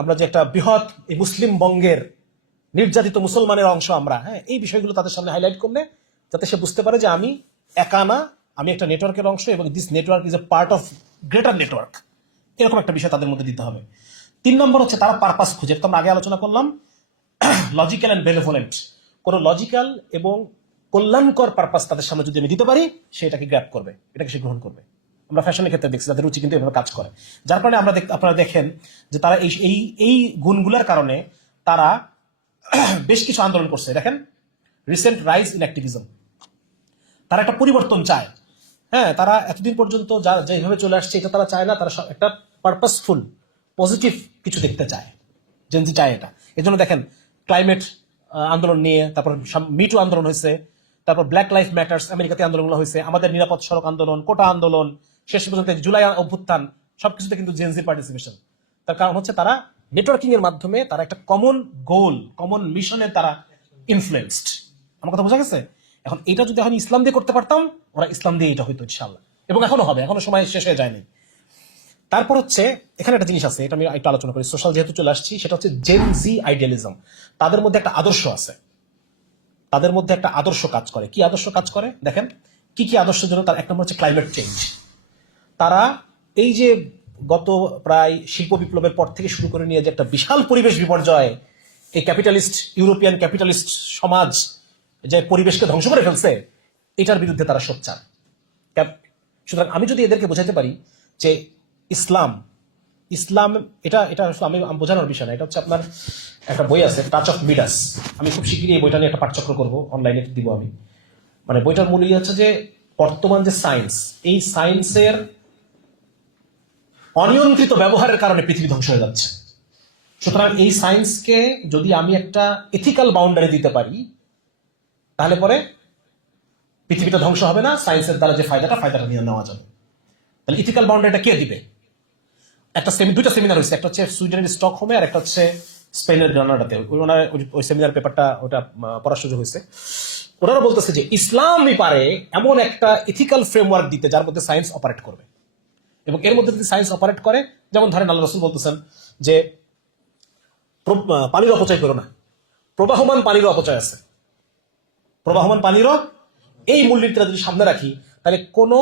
আমরা যে একটা বৃহৎ এই মুসলিম বঙ্গের নির্যাতিত মুসলমানের অংশ আমরা, হ্যাঁ, এই বিষয়গুলো তাদের সামনে হাইলাইট করলে যাতে সে বুঝতে পারে যে আমি একা না, আমি একটা নেটওয়ার্কের অংশ এবং this network is a part of greater network, এরকম একটা বিষয় তাদের মধ্যে দিতে হবে। 3 নম্বর হচ্ছে তারা পারপাস খুঁজে, তো আমরা আগে আলোচনা করলাম, লজিক্যাল অ্যান্ড বেনেভোলেন্ট। কোন লজিক্যাল এবং কল্যাণকর পারপাস তাদের সামনে যদি আমি দিতে পারি, সে এটাকে গ্র্যাব করবে, এটাকে সে গ্রহণ করবে। আমরা ফ্যাশনের ক্ষেত্রে দেখছি তাদের রুচি কিন্তু এভাবে কাজ করে, যার কারণে আপনারা দেখেন যে তারা এই গুণগুলোর কারণে তারা বেশ কিছু আন্দোলন করছে। দেখেন রিসেন্ট রাইজ ইন অ্যাক্টিভিজম, তারা একটা পরিবর্তন চায়। হ্যাঁ, তারা এতদিন পর্যন্ত যেভাবে চলে আসছে এটা তারা চায় না, তারা একটা পারপাসফুল পজিটিভ কিছু দেখতে চায়, জেনজি চায় এটা। এজন্য দেখেন ক্লাইমেট আন্দোলন নিয়ে, তারপর মিটু আন্দোলন হয়েছে, তারপর ব্ল্যাক লাইফ ম্যাটার্স আমেরিকাতে আন্দোলনগুলো হয়েছে, আমাদের নিরাপদ সড়ক আন্দোলন, কোটা আন্দোলন, শেষ পর্যন্ত জুলাই অভ্যুত্থান, সবকিছুতে কিন্তু জেনজির পার্টিসিপেশন। তার কারণ হচ্ছে তারা নেটওয়ার্কিং এর মাধ্যমে তারা একটা কমন গোল, কমন মিশনে তারা ইনফ্লুয়েন্সড। আমার কথা বোঝা গেছে? এখন এটা যদি এখন ইসলাম দিয়ে করতে পারতাম, ওরা ইসলাম দিয়ে এটা হইতো ইনশাআল্লাহ, এবং এখনো হবে, এখনো সময় শেষ হয়ে যায়নি। তারপর হচ্ছে এখানে একটা জিনিস আছে, এটা আমি একটু আলোচনা করি, সোশ্যাল যেহেতু চলে আসছি, সেটা হচ্ছে জেনজি আইডিয়ালিজম। তাদের মধ্যে একটা আদর্শ আছে, তাদের মধ্যে একটা আদর্শ কাজ করে। কি আদর্শ কাজ করে দেখেন, কি আদর্শের জন্য? তার 1 নম্বর হচ্ছে ক্লাইমেট চেঞ্জ। তারা এই যে গত প্রায় শিল্প বিপ্লবের পর থেকে শুরু করে নিয়ে যে একটা বিশাল পরিবেশ বিপর্যয়, এই ক্যাপিটালিস্ট ইউরোপিয়ান ক্যাপিটালিস্ট সমাজ যে পরিবেশকে ধ্বংস করে ফেলছে, এটার বিরুদ্ধে তারা সোচ্চার। সুতরাং আমি যদি এদেরকে বোঝাতে পারি যে ইসলাম এটা এটা আমি বোঝানোর বিষয় না, এটা হচ্ছে আপনার একটা বই আছে টাচ অফ মিডাস, আমি খুব শীঘ্রই এই বইটা নিয়ে একটা পাঠচক্র করবো, অনলাইনে দিব আমি। মানে বইটার মূল হচ্ছে যে বর্তমান যে সায়েন্স, এই সায়েন্সের অনিয়ন্ত্রিত ব্যবহারের কারণে পৃথিবী ধ্বংস হয়ে যাচ্ছে। সুতরাং এই সায়েন্সকে যদি আমি একটা এথিক্যাল বাউন্ডারি দিতে পারি, তাহলে পরে পৃথিবীটা ধ্বংস হবে না, সায়েন্সের দ্বারা যে ফায়দাটা নিয়ে নেওয়া যাবে। তাহলে ইথিক্যাল বাউন্ডারিটা কে দিবে? দুইটা সেমিনার হয়েছে, একটা হচ্ছে সুইডেনের স্টকহোমে আর একটা হচ্ছে স্পেনের গ্রানাডাতে। ওই সেমিনার পেপারটা ওটা পড়ার সুযোগ হয়েছে। ওনারা বলতেছে যে ইসলামই পারে এমন একটা ইথিক্যাল ফ্রেমওয়ার্ক দিতে যার মধ্যে সায়েন্স অপারেট করবে, এবং এর মধ্যে যদি সায়েন্স অপারেট করে, যেমন ধরেন আল্লাহ রাসূল বলতেছেন যে পানির অপচয় করো না, প্রবাহমান পানিরও অপচয় আছে, প্রবাহমান পানিরও এই মূলনীতিটা যদি সামনে রাখি, তাহলে কোন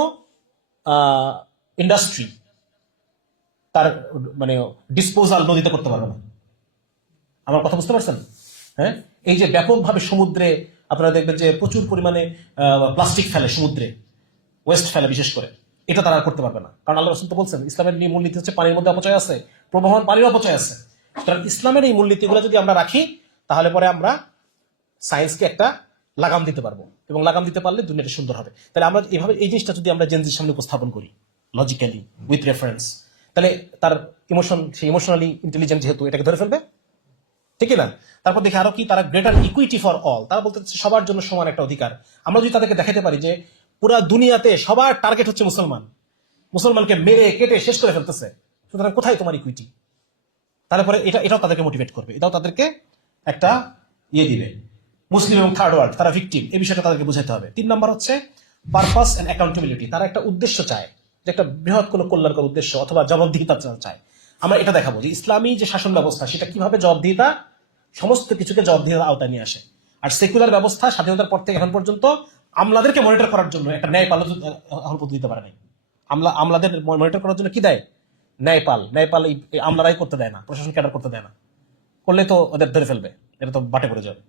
ইন্ডাস্ট্রি তার মানে ডিসপোজাল নদীতে করতে পারবে না। আমার কথা বুঝতে পারছেন? হ্যাঁ, এই যে ব্যাপকভাবে সমুদ্রে আপনারা দেখবেন যে প্রচুর পরিমাণে প্লাস্টিক ফেলে সমুদ্রে, ওয়েস্ট ফেলে বিশেষ করে, এটা তারা করতে পারবে না। কারণ আল্লাহ রাসূল তো বলছেন ইসলামের মূলনীতি হচ্ছে পানির মধ্যে অপচয় আছে, প্রবাহমান পানির অপচয় আছে। সুতরাং ইসলামের এই মূলনীতিগুলো যদি আমরা রাখি, তাহলে পরে আমরা সায়েন্সকে একটা লাগাম দিতে পারবো, এবং লাগাম দিতে পারলে দুনিয়াটা সুন্দর হবে। তাহলে আমরা এভাবে এই জিনিসটা যদি আমরা জেনজির সামনে উপস্থাপন করি লজিক্যালি উইথ রেফারেন্স, তাহলে তার সে ইমোশনালি ইন্টেলিজেন্ট যেহেতু, এটাকে ধরে ফেলবে। ঠিক না? তারপর দেখি আরো কি, তারা গ্রেটার ইকুইটি ফর অল, তারা বলতে চাচ্ছে সবার জন্য সমান একটা অধিকার। আমরা যদি তাদেরকে দেখাতে পারি যে পুরা দুনিয়াতে সবার টার্গেট হচ্ছে মুসলমান, মুসলমানকে মেরে কেটে শেষ করে ফেলতেছে, সুতরাং কোথায় তোমার ইকুইটি? তারপরে এটাও তাদেরকে মোটিভেট করবে, এটাও তাদেরকে একটা দিবে। মুসলিম এবং থার্ড ওয়ার্ল্ড তারা ভিকটিম, এই বিষয়টা তাদেরকে বুঝাতে হবে। 3 নাম্বার হচ্ছে পারপাস এন্ড অ্যাকাউন্টেবিলিটি, তারা একটা উদ্দেশ্য চায়, যে একটা বৃহৎ কোনো কল্যাণকর উদ্দেশ্য অথবা জবাবদিহিতা চায়। আমরা এটা দেখাবো যে ইসলামী যে শাসন ব্যবস্থা সেটা কিভাবে জবাবদিহিতা, সমস্ত কিছুকে জবাবদিহিতার আওতায় নিয়ে আসে। আর সেকুলার ব্যবস্থা স্বাধীনতার পর থেকে এখন পর্যন্ত আমলাদেরকে মনিটর করার জন্য একটা ন্যায়পাল এখন পর্যন্ত দিতে পারে নাই। আমলাদের মনিটর করার জন্য কি দেয়? ন্যায়পাল এই আমলারাই করতে দেয় না, প্রশাসন ক্যাডার করতে দেয় না, করলে তো ওদের ধরে ফেলবে, এটা তো বাটে পড়ে যাবে।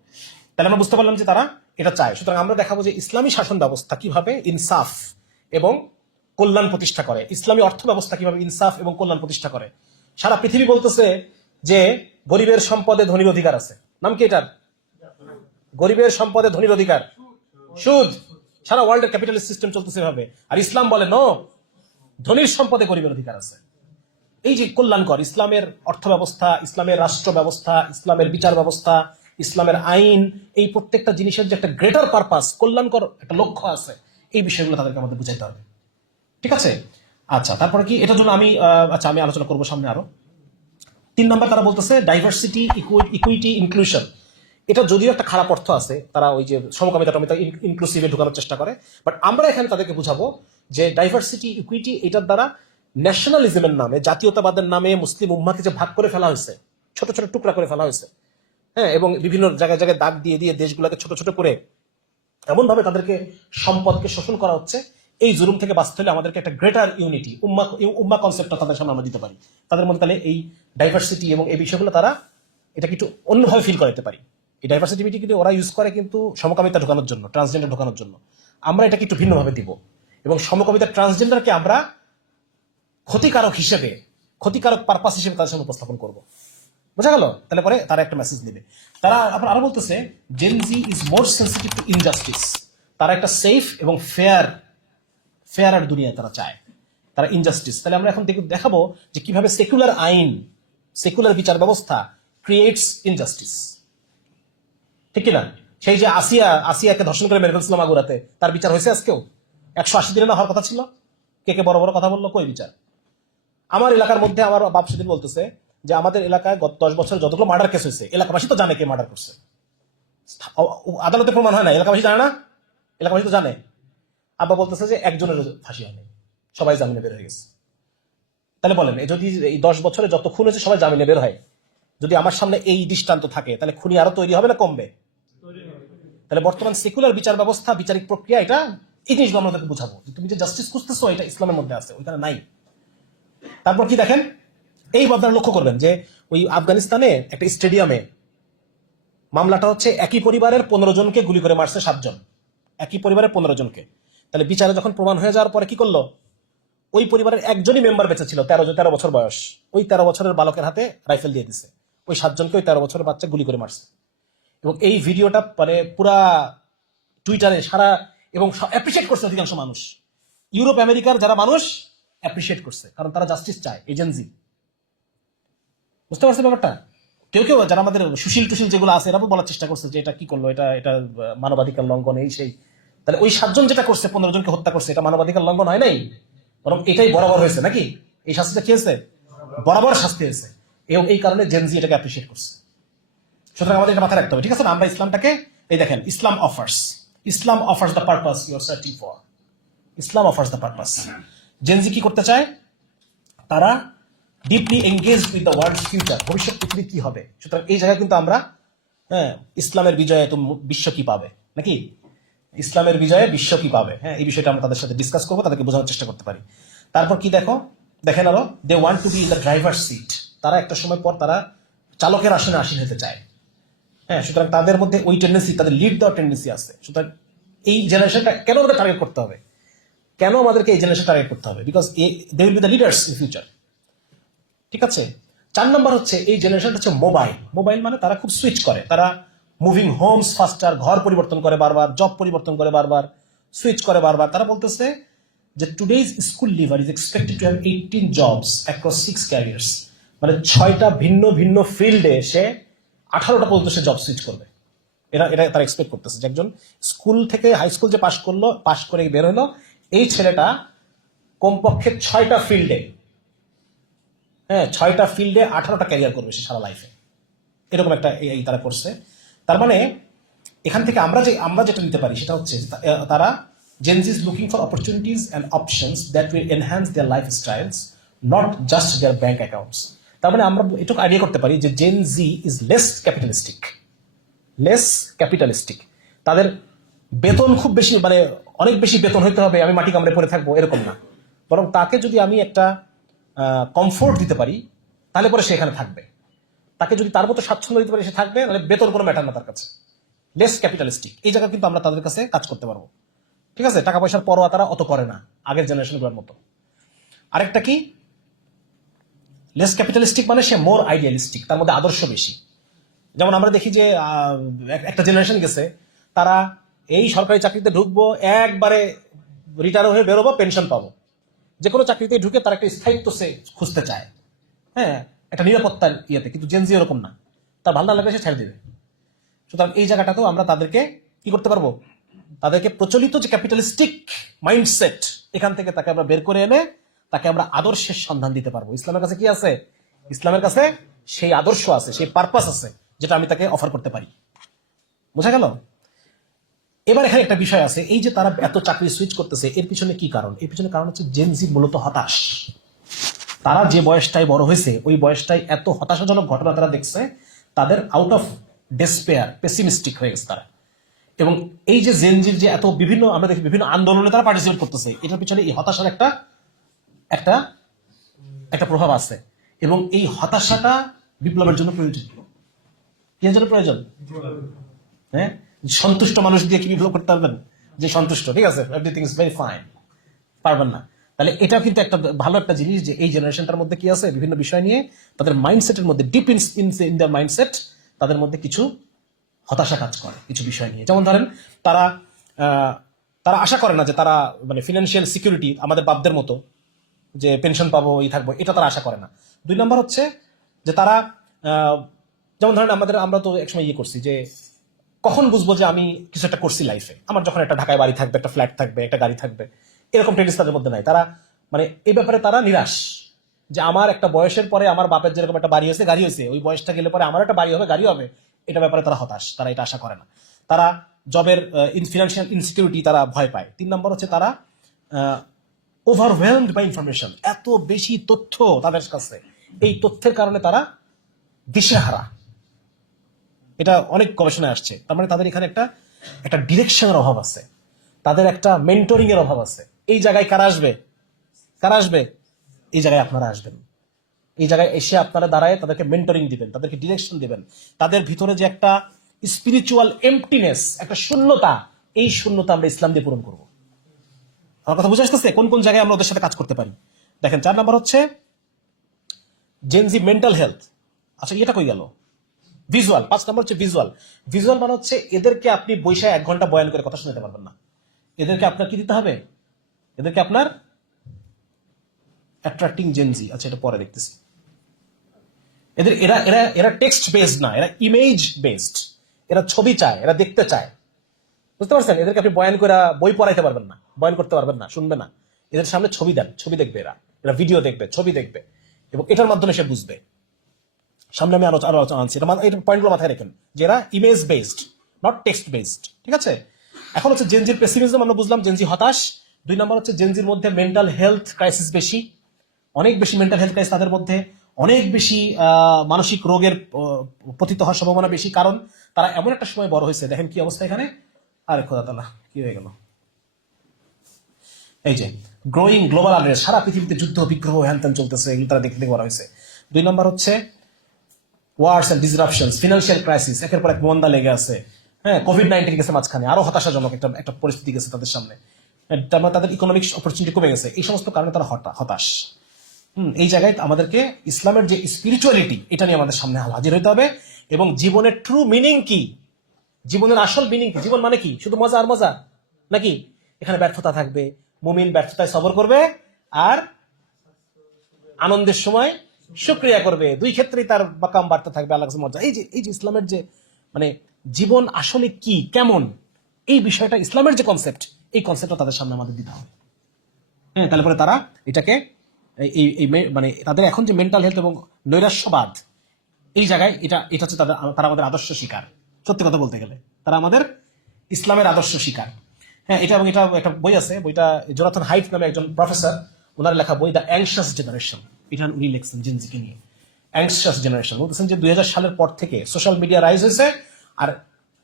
তাহলে আমরা বুঝতে পারলাম যে তারা এটা চায়। সুতরাং আমরা দেখাবো যে ইসলামী শাসন ব্যবস্থা কিভাবে ইনসাফ এবং কল্যাণ প্রতিষ্ঠা করে, ইসলামী অর্থ ব্যবস্থা কিভাবে ইনসাফ এবং কল্যাণ প্রতিষ্ঠা করে। সারা পৃথিবী বলতেছে যে গরিবের সম্পদে ধনীর অধিকার আছে। নাম কি এটার? গরিবের সম্পদে ধনীর অধিকার, সুদ। সারা ওয়ার্ল্ডের ক্যাপিটালিস্ট সিস্টেম চলতেছে এভাবে, আর ইসলাম বলে নো, ধনীর সম্পদে গরিবের অধিকার আছে। এই যে কল্যাণকর ইসলামের অর্থ ব্যবস্থা, ইসলামের রাষ্ট্র ব্যবস্থা, ইসলামের বিচার ব্যবস্থা, ইসলামের আইন, এই প্রত্যেকটা জিনিসের যে একটা গ্রেটার পারপাস, কল্যাণকর একটা লক্ষ্য আছে, এই বিষয়গুলো তাদেরকে আমাদের বুঝাইতে হবে। ঠিক আছে? আচ্ছা, তারপরে কি এটার জন্য আমি আমি আলোচনা করবো সামনে আরো। 3 নাম্বার তারা বলতেছে ডাইভার্সিটি, ইকুইটি, ইনক্লুশন। এটা যদিও একটা খারাপ অর্থ আছে, তারা ওই যে সমকামিতা টমিতা ইনক্লুসিভে ঢোকানোর চেষ্টা করে, বাট আমরা এখানে তাদেরকে বুঝাবো যে ডাইভার্সিটি, ইকুইটি, এটার দ্বারা ন্যাশনালিজমের নামে, জাতীয়তাবাদের নামে মুসলিম উম্মাকে যে ভাগ করে ফেলা হয়েছে, ছোট ছোট টুকরা করে ফেলা হয়েছে, হ্যাঁ, এবং বিভিন্ন জায়গায় জায়গায় দাগ দিয়ে দিয়ে দেশগুলোকে ছোট ছোট করে এমন ভাবে তাদেরকে সম্পদকে শোষণ করা হচ্ছে, এই জুলুম থেকে বাঁচতে হলে আমাদেরকে একটা গ্রেটার ইউনিটি, উম্মা কনসেপ্টটা তাদের সামনে আমরা দিতে পারি। তাদের মধ্যে তাহলে এই ডাইভার্সিটি এবং এই বিষয়গুলো তারা এটা কিন্তু অন্যভাবে ফিল করাতে পারি। এই ডাইভার্সিটি কিন্তু ওরা ইউজ করে কিন্তু সমকামিতা ঢোকানোর জন্য, ট্রান্সজেন্ডার ঢোকানোর জন্য। আমরা এটাকে একটু ভিন্নভাবে দিব, এবং সমকামিতা ট্রান্সজেন্ডারকে আমরা ক্ষতিকারক হিসেবে, ক্ষতিকারক পারপাস হিসেবে তাদের সামনে উপস্থাপন করবো। বোঝা গেল? তাহলে পরে তারা একটা মেসেজ দিবে। তারা আপনার আরো বলতেছে Gen Z is more sensitive two injustice, তারা একটা সেফ এবং ফেয়ার দুনিয়া তারা চায়, তারা ইনজাস্টিস। তাহলে আমরা এখন দেখাবো যে কিভাবে সেকুলার আইন, সেকুলার বিচার ব্যবস্থা ক্রিয়েটস ইনজাস্টিস। ঠিক কিনা? সেই যে আসিয়াকে ধর্ষণ করে মেরে ফেলছিল মাগুরাতে, তার বিচার হয়েছে আজকেও? 180 দিনে না হওয়ার কথা ছিল। কে বড় বড় কথা বললো, কই বিচার? আমার এলাকার মধ্যে আমার বাপ সেদিন বলতেছে যে আমাদের এলাকায় গত 10 বছর যতগুলো মার্ডার কেস হয়েছে, এলাকাবাসী তো জানে কে মার্ডার করছে, আদালতে প্রমাণ হয় না, এলাকাবাসী জানে না? এলাকাবাসী তো জানে। আব্বা বলতেছে যে একজনের ফাঁসি হয়নি, সবাই জামিনে বের হয়ে গেছে। তাহলে বলেন, যদি এই 10 বছরে যত খুন হয়েছে সবাই জামিনে বের হয়, যদি আমার সামনে এই দৃষ্টান্ত থাকে, তাহলে খুনি আরো তৈরি হবে না কমবে? তাহলে বর্তমান সেকুলার বিচার ব্যবস্থা, বিচারিক প্রক্রিয়া, এটা এই জিনিসগুলো আমাদেরকে বুঝাবো যে তুমি যে জাস্টিস খুঁজতেছো এটা ইসলামের মধ্যে আছে, ওইখানে নাই। তারপর কি দেখেন, এই আপনারা লক্ষ্য করবেন যে ওই আফগানিস্তানে একটা স্টেডিয়ামে মামলাটা হচ্ছে একই পরিবারের 15 জনকে গুলি করে মারছে 7 জন, একই পরিবারের 15 জনকে। তাহলে বিচারে যখন প্রমাণ হয়ে যাওয়ার পরে কি করলো, ওই পরিবারের একজনই মেম্বার বেঁচে ছিল, 13 বছর বয়স, ওই 13 বছরের বালকের হাতে রাইফেল দিয়ে দিছে, ওই 7 জনকে ওই 13 বছরের বাচ্চা গুলি করে মারছে। এবং এই ভিডিওটা মানে পুরা টুইটারে সারা, এবং অ্যাপ্রিসিয়েট করছে অধিকাংশ মানুষ, ইউরোপ আমেরিকার যারা মানুষ অ্যাপ্রিসিয়েট করছে, কারণ তারা জাস্টিস চায়, এজেন্সি। বুঝতে পারছে ব্যাপারটা? কেউ কেউ যারা আমাদের সুশীল টুশীল যেগুলো আছে, এরা বলার চেষ্টা করছে যে এটা কি করলো, এটা মানবাধিকার লঙ্ঘন, এই সেই। তাহলে ওই 7 জন যেটা করছে, 15 জনকে হত্যা করছে, এটা মানবাধিকার লঙ্ঘন হয় নাই, বরং এটাই বরাবর হয়েছে নাকি? এই শাস্তিটা কি হয়েছে? বরাবর শাস্তি হয়েছে, এবং এই কারণে জেনজি এটাকে অ্যাপ্রিসিয়েট করছে। সুতরাং আমাদের এটা মাথায় রাখতে হবে, ঠিক আছে না? আমরা ইসলামটাকে, এই দেখেন, Islam offers the purpose you are searching for. Islam offers the purpose. Gen Z কি করতে চায়? তারা deeply engage with the world future, ভবিষ্যৎ পৃথিবী কি হবে। সুতরাং এই জায়গায় কিন্তু আমরা, হ্যাঁ, ইসলামের বিজয়ে তো বিশ্ব কি পাবে, নাকি ইসলামের বিজয়ে বিশ্ব কি পাবে, হ্যাঁ, এই বিষয়টা আমরা তাদের সাথে ডিসকাস করবো, তাদেরকে বোঝানোর চেষ্টা করতে পারি। তারপর কি দেখেন আরো, they want to be in the driver seat, তারা একটা সময় পর তারা চালকের আসনে আসীন হতে চায়, হ্যাঁ। সুতরাং তাদের মধ্যে ওই টেন্ডেন্সি, তাদের লিড দেওয়ার টেন্ডেন্সি আছে। সুতরাং এই জেনারেশনটা কেন আমাদের টার্গেট করতে হবে? কেন আমাদেরকে এই জেনারেশন টার্গেট করতে হবে? Because they will be the leaders in future. ঠিক আছে? 4 নম্বর হচ্ছে এই জেনারেশনটা হচ্ছে মোবাইল মানে তারা খুব সুইচ করে, তারা মুভিং হোমস ফাস্টার, ঘর পরিবর্তন করে বারবার, জব পরিবর্তন করে বারবার, সুইচ করে বারবার। তারা বলতেছে যে today's school liver is expected to have 18 jobs across 6 carriers, মানে 6টা ভিন্ন ভিন্ন ফিল্ডে সে 18টা পর্যন্ত সে জব সুইচ করবে। এরা এটা তারা এক্সপেক্ট করতেছে যে একজন স্কুল থেকে হাই স্কুল যে পাশ করে বের হলো, এই ছেলেটা কমপক্ষে 6টা ফিল্ডে, 6টা ফিল্ডে 18টা ক্যারিয়ার করবে সে সারা লাইফে। এরকম একটা এই তারা করছে। তার মানে এখান থেকে আমরা যেটা নিতে পারি সেটা হচ্ছে তারা Gen Z is looking for opportunities and options that will enhance their lifestyles, not just their bank accounts. তার মানে আমরা এটুকু আইডিয়া করতে পারি যে Gen Z is less capitalistic. তাদের বেতন খুব বেশি, মানে অনেক বেশি বেতন হইতে হবে, আমি মাটি কামড়ে পড়ে থাকবো, এরকম না। বরং তাকে যদি আমি একটা কমফোর্ট দিতে পারি, তাহলে পরে সে এখানে থাকবে। তাকে যদি তার মতো স্বাচ্ছন্দ্য দিতে পারি, সে থাকবে, মানে বেতন কোনো ম্যাটার না তার কাছে। লেস ক্যাপিটালিস্টিক, এই জায়গায় কিন্তু আমরা তাদের কাছে কাজ করতে পারবো। ঠিক আছে, টাকা পয়সার পরোয়া তারা অত করে না আগের জেনারেশনগুলোর মতো। আরেকটা কি, লেস ক্যাপিটালিস্টিক মানে সে মোর আইডিয়ালিস্টিক, তার মধ্যে আদর্শ বেশি। যেমন আমরা দেখি যে একটা জেনারেশন গেছে, তারা এই সরকারি চাকরিতে ঢুকবো, একবারে রিটায়ার হয়ে বেরোবো, পেনশন পাবো, যে কোনো চাকরিতে ঢুকে তার একটা স্থায়িত্ব সে খুঁজতে চায়, একটা নিরাপত্তার ইয়েতে। কিন্তু জেনজি এরকম না, তার ভালো না লাগলে সে ছেড়ে দেবে। সুতরাং এই জায়গাটাতেও আমরা তাদেরকে কি করতে পারবো, তাদেরকে প্রচলিত যে ক্যাপিটালিস্টিক মাইন্ডসেট, এখান থেকে তাকে আমরা বের করে এনে তাকে আমরা আদর্শের সন্ধান দিতে পারবো। ইসলামের কাছে কি আছে? ইসলামের কাছে সেই আদর্শ আছে, সেই পারপাস আছে, যেটা আমি তাকে অফার করতে পারি। বোঝা গেল? এবার এখানে একটা বিষয় আছে, এই যে তারা এত চাকরি সুইচ করতেছে, এর পিছনে কি কারণ? এর পিছনে কারণ হচ্ছে জেন জি মূলত হতাশ। তারা যে বয়সটায় বড় হয়েছে, ওই বয়সটায় এত হতাশাজনক ঘটনা তারা দেখছে, তাদের আউট অফ ডেসপেয়ার, পেসিমিস্টিক হয়ে গেছে তারা। এবং এই যে জেনজির যে এত বিভিন্ন, আমরা দেখি বিভিন্ন আন্দোলনে তারা পার্টিসিপেট করতেছে, এটার পিছনে এই হতাশার একটা একটা একটা প্রভাব আছে। এবং এই হতাশাটা বিপ্লবের জন্য প্রয়োজন। কি জন্য প্রয়োজন? সন্তুষ্ট মানুষ দিয়ে কি বিপ্লব করতে পারবেন? যে সন্তুষ্ট, ঠিক আছে, এভরিথিং ইজ ভেরি ফাইন, পারবেন না। তাহলে এটা কিন্তু একটা ভালো একটা জিনিস যে এই জেনারেশনটার মধ্যে কি আছে, বিভিন্ন বিষয় নিয়ে তাদের মাইন্ডসেটের মধ্যে, ডিপ ইন দ্য মাইন্ডসেট, তাদের মধ্যে কিছু হতাশা কাজ করে কিছু বিষয় নিয়ে। যেমন ধরেন, তারা আশা করে না যে তারা মানে ফিনান্সিয়াল সিকিউরিটি আমাদের বাপদের মতো যে পেনশন পাবো, এই থাকবো, এটা তারা আশা করে না। 2 নম্বর হচ্ছে যে তারা যেমন ধরেন আমরা তো একসময় করছি যে কখন বুঝবো যে আমি কিছু একটা করছি লাইফে, আমার যখন একটা ঢাকায় বাড়ি থাকবে, একটা ফ্ল্যাট থাকবে, একটা গাড়ি থাকবে, এরকম টেন্ডেন্সি তাদের মধ্যে নাই। তারা মানে এই ব্যাপারে তারা নিরাশ, যে আমার একটা বয়সের পরে আমার বাপের যেরকম একটা বাড়ি হয়েছে, গাড়ি হয়েছে, ওই বয়সটা গেলে পরে আমার একটা বাড়ি হবে, গাড়ি হবে, এটা ব্যাপারে তারা হতাশ, তারা এটা আশা করে না। তারা জবের ফিনান্সিয়াল ইনসিকিউরিটি তারা ভয় পায়। 3 নম্বর হচ্ছে তারা ওভারওয়েলমড বাই ইনফরমেশন, এত বেশি তথ্য তাদের কাছে, এই তথ্যের কারণে তারা দিশেহারা। এটা অনেক গবেষণায় আসছে। তার মানে তাদের এখানে একটা ডিরেকশনের অভাব আছে, তাদের একটা মেন্টরিং এর অভাব আছে। এই জায়গায় কারা আসবে? এই জায়গায় আপনারা আসবেন। এই জায়গায় এসে আপনারা দাঁড়ায় তাদেরকে মেন্টরিং দিবেন, তাদেরকে ডিরেকশন দিবেন। তাদের ভিতরে যে একটা স্পিরিচুয়াল এমপ্টিনেস, একটা শূন্যতা, এই শূন্যতা আমরা ইসলাম দিয়ে পূরণ করবো। আমার কথা বুঝে আসতেছে কোন কোন জায়গায় আমরা ওদের সাথে কাজ করতে পারি? দেখেন, 4 নম্বর হচ্ছে জেনজি মেন্টাল হেলথ। আচ্ছা, এটা কই গেল? ভিজুয়াল। 5 নম্বর হচ্ছে ভিজুয়াল মানে হচ্ছে এদেরকে আপনি বৈশাখ 1 ঘন্টা বয়ান করে কথা শুনতে পারবেন না। এদেরকে আপনার কি দিতে হবে? এদেরকে আপনার অ্যাট্রাক্টিং জেনজি। আচ্ছা, এটা পরে দেখতেছি। এরা টেক্সট বেসড না, এরা ইমেজ বেসড। এরা ছবি চায়, এরা দেখতে চায়। বুঝতে পারছেন? এদেরকে আপনি বয়ান করে বই পড়াইতে পারবেন না, বয়ান করতে পারবেন না, শুনবে না। এদের সামনে ছবি দেন, ছবি দেখবে, এরা ভিডিও দেখবে, ছবি দেখবে, এবং এটার মাধ্যমে সে বুঝবে। সামনে আমি আরো আলোচনা আনছি, এটা পয়েন্টগুলো মাথায় রাখেন যে এরা image based, not text based. ঠিক আছে? এখন হচ্ছে জেনজির পেসিমিজম আমরা বুঝলাম, জেনজি হতাশ। 2 নম্বর হচ্ছে জেনজির মধ্যে মেন্টাল হেলথ ক্রাইসিস বেশি, অনেক বেশি মেন্টাল হেলথ ক্রাইসিস তাদের মধ্যে, অনেক বেশি মানসিক রোগের পতিত হওয়ার সম্ভাবনা বেশি। কারণ তারা এমন একটা সময় বড় হয়েছে। দেখেন কি অবস্থা এখানে। আরে খোদা তাআলা, কি হয়ে গেল? এই যে গ্রোয়িং গ্লোবাল আনরেস্ট, সারা পৃথিবীতে যুদ্ধ বিগ্রহ হ্যান চলতেছে, এগুলো তারা দেখতে বলা হয়েছে। 2 নম্বর হচ্ছে ওয়ার্স এন্ড ডিসরাপশনস, ফিনান্সিয়াল ক্রাইসিস, একের পর এক মন্দা লেগে আছে। কোভিড-19 গেছে মাঝখানে, আরো হতাশাজনক একটা পরিস্থিতি গেছে তাদের সামনে। তাদের ইকোনমিক অপরচুনিটি কমে গেছে। এই সমস্ত কারণে তারা হতাশ। এই জায়গায় আমাদেরকে ইসলামের যে স্পিরিচুয়ালিটি, এটা নিয়ে আমাদের সামনে হাজির হইতে হবে। এবং জীবনের ট্রু মিনিং কি, জীবনের আসল মিনিং কি? জীবন মানে কি? শুধু মজা আর মজা নাকি? এখানে ব্যর্থতা থাকবে, মুমিন ব্যর্থতায় সবর করবে, আর আনন্দের সময় শুকরিয়া করবে, দুই ক্ষেত্রেই তার বাকাম বাড়তে থাকবে, আল্লাহ কাছে মর্যাদা। এই যে ইসলামের যে মানে জীবন আসলে কি কেমন, এই বিষয়টা ইসলামের যে কনসেপ্ট, এই কনসেপ্টটা তাদের সামনে আমাদের দিতে হবে। হ্যাঁ, তাহলে পরে তারা এটাকে মানে তাদের এখন যে মেন্টাল হেলথ এবং নৈরাশ্যবাদ, এই জায়গায় এটা হচ্ছে তারা আমাদের আদর্শ শিকার। সত্যি কথা বলতে গেলে তারা আমাদের ইসলামের আদর্শ শিকার। হ্যাঁ, এটা একটা বই আছে, বইটা জোনাথন হাইট নামে একজন প্রফেসর, ওনার লেখা বই দ্য অ্যাংশাস জেনারেশন। এটা উনি লিখছেন জেনজিকে নিয়ে। অ্যাংশাস জেনারেশন বলতেছেন যে 2000 সালের পর থেকে সোশ্যাল মিডিয়া রাইজ হয়েছে, আর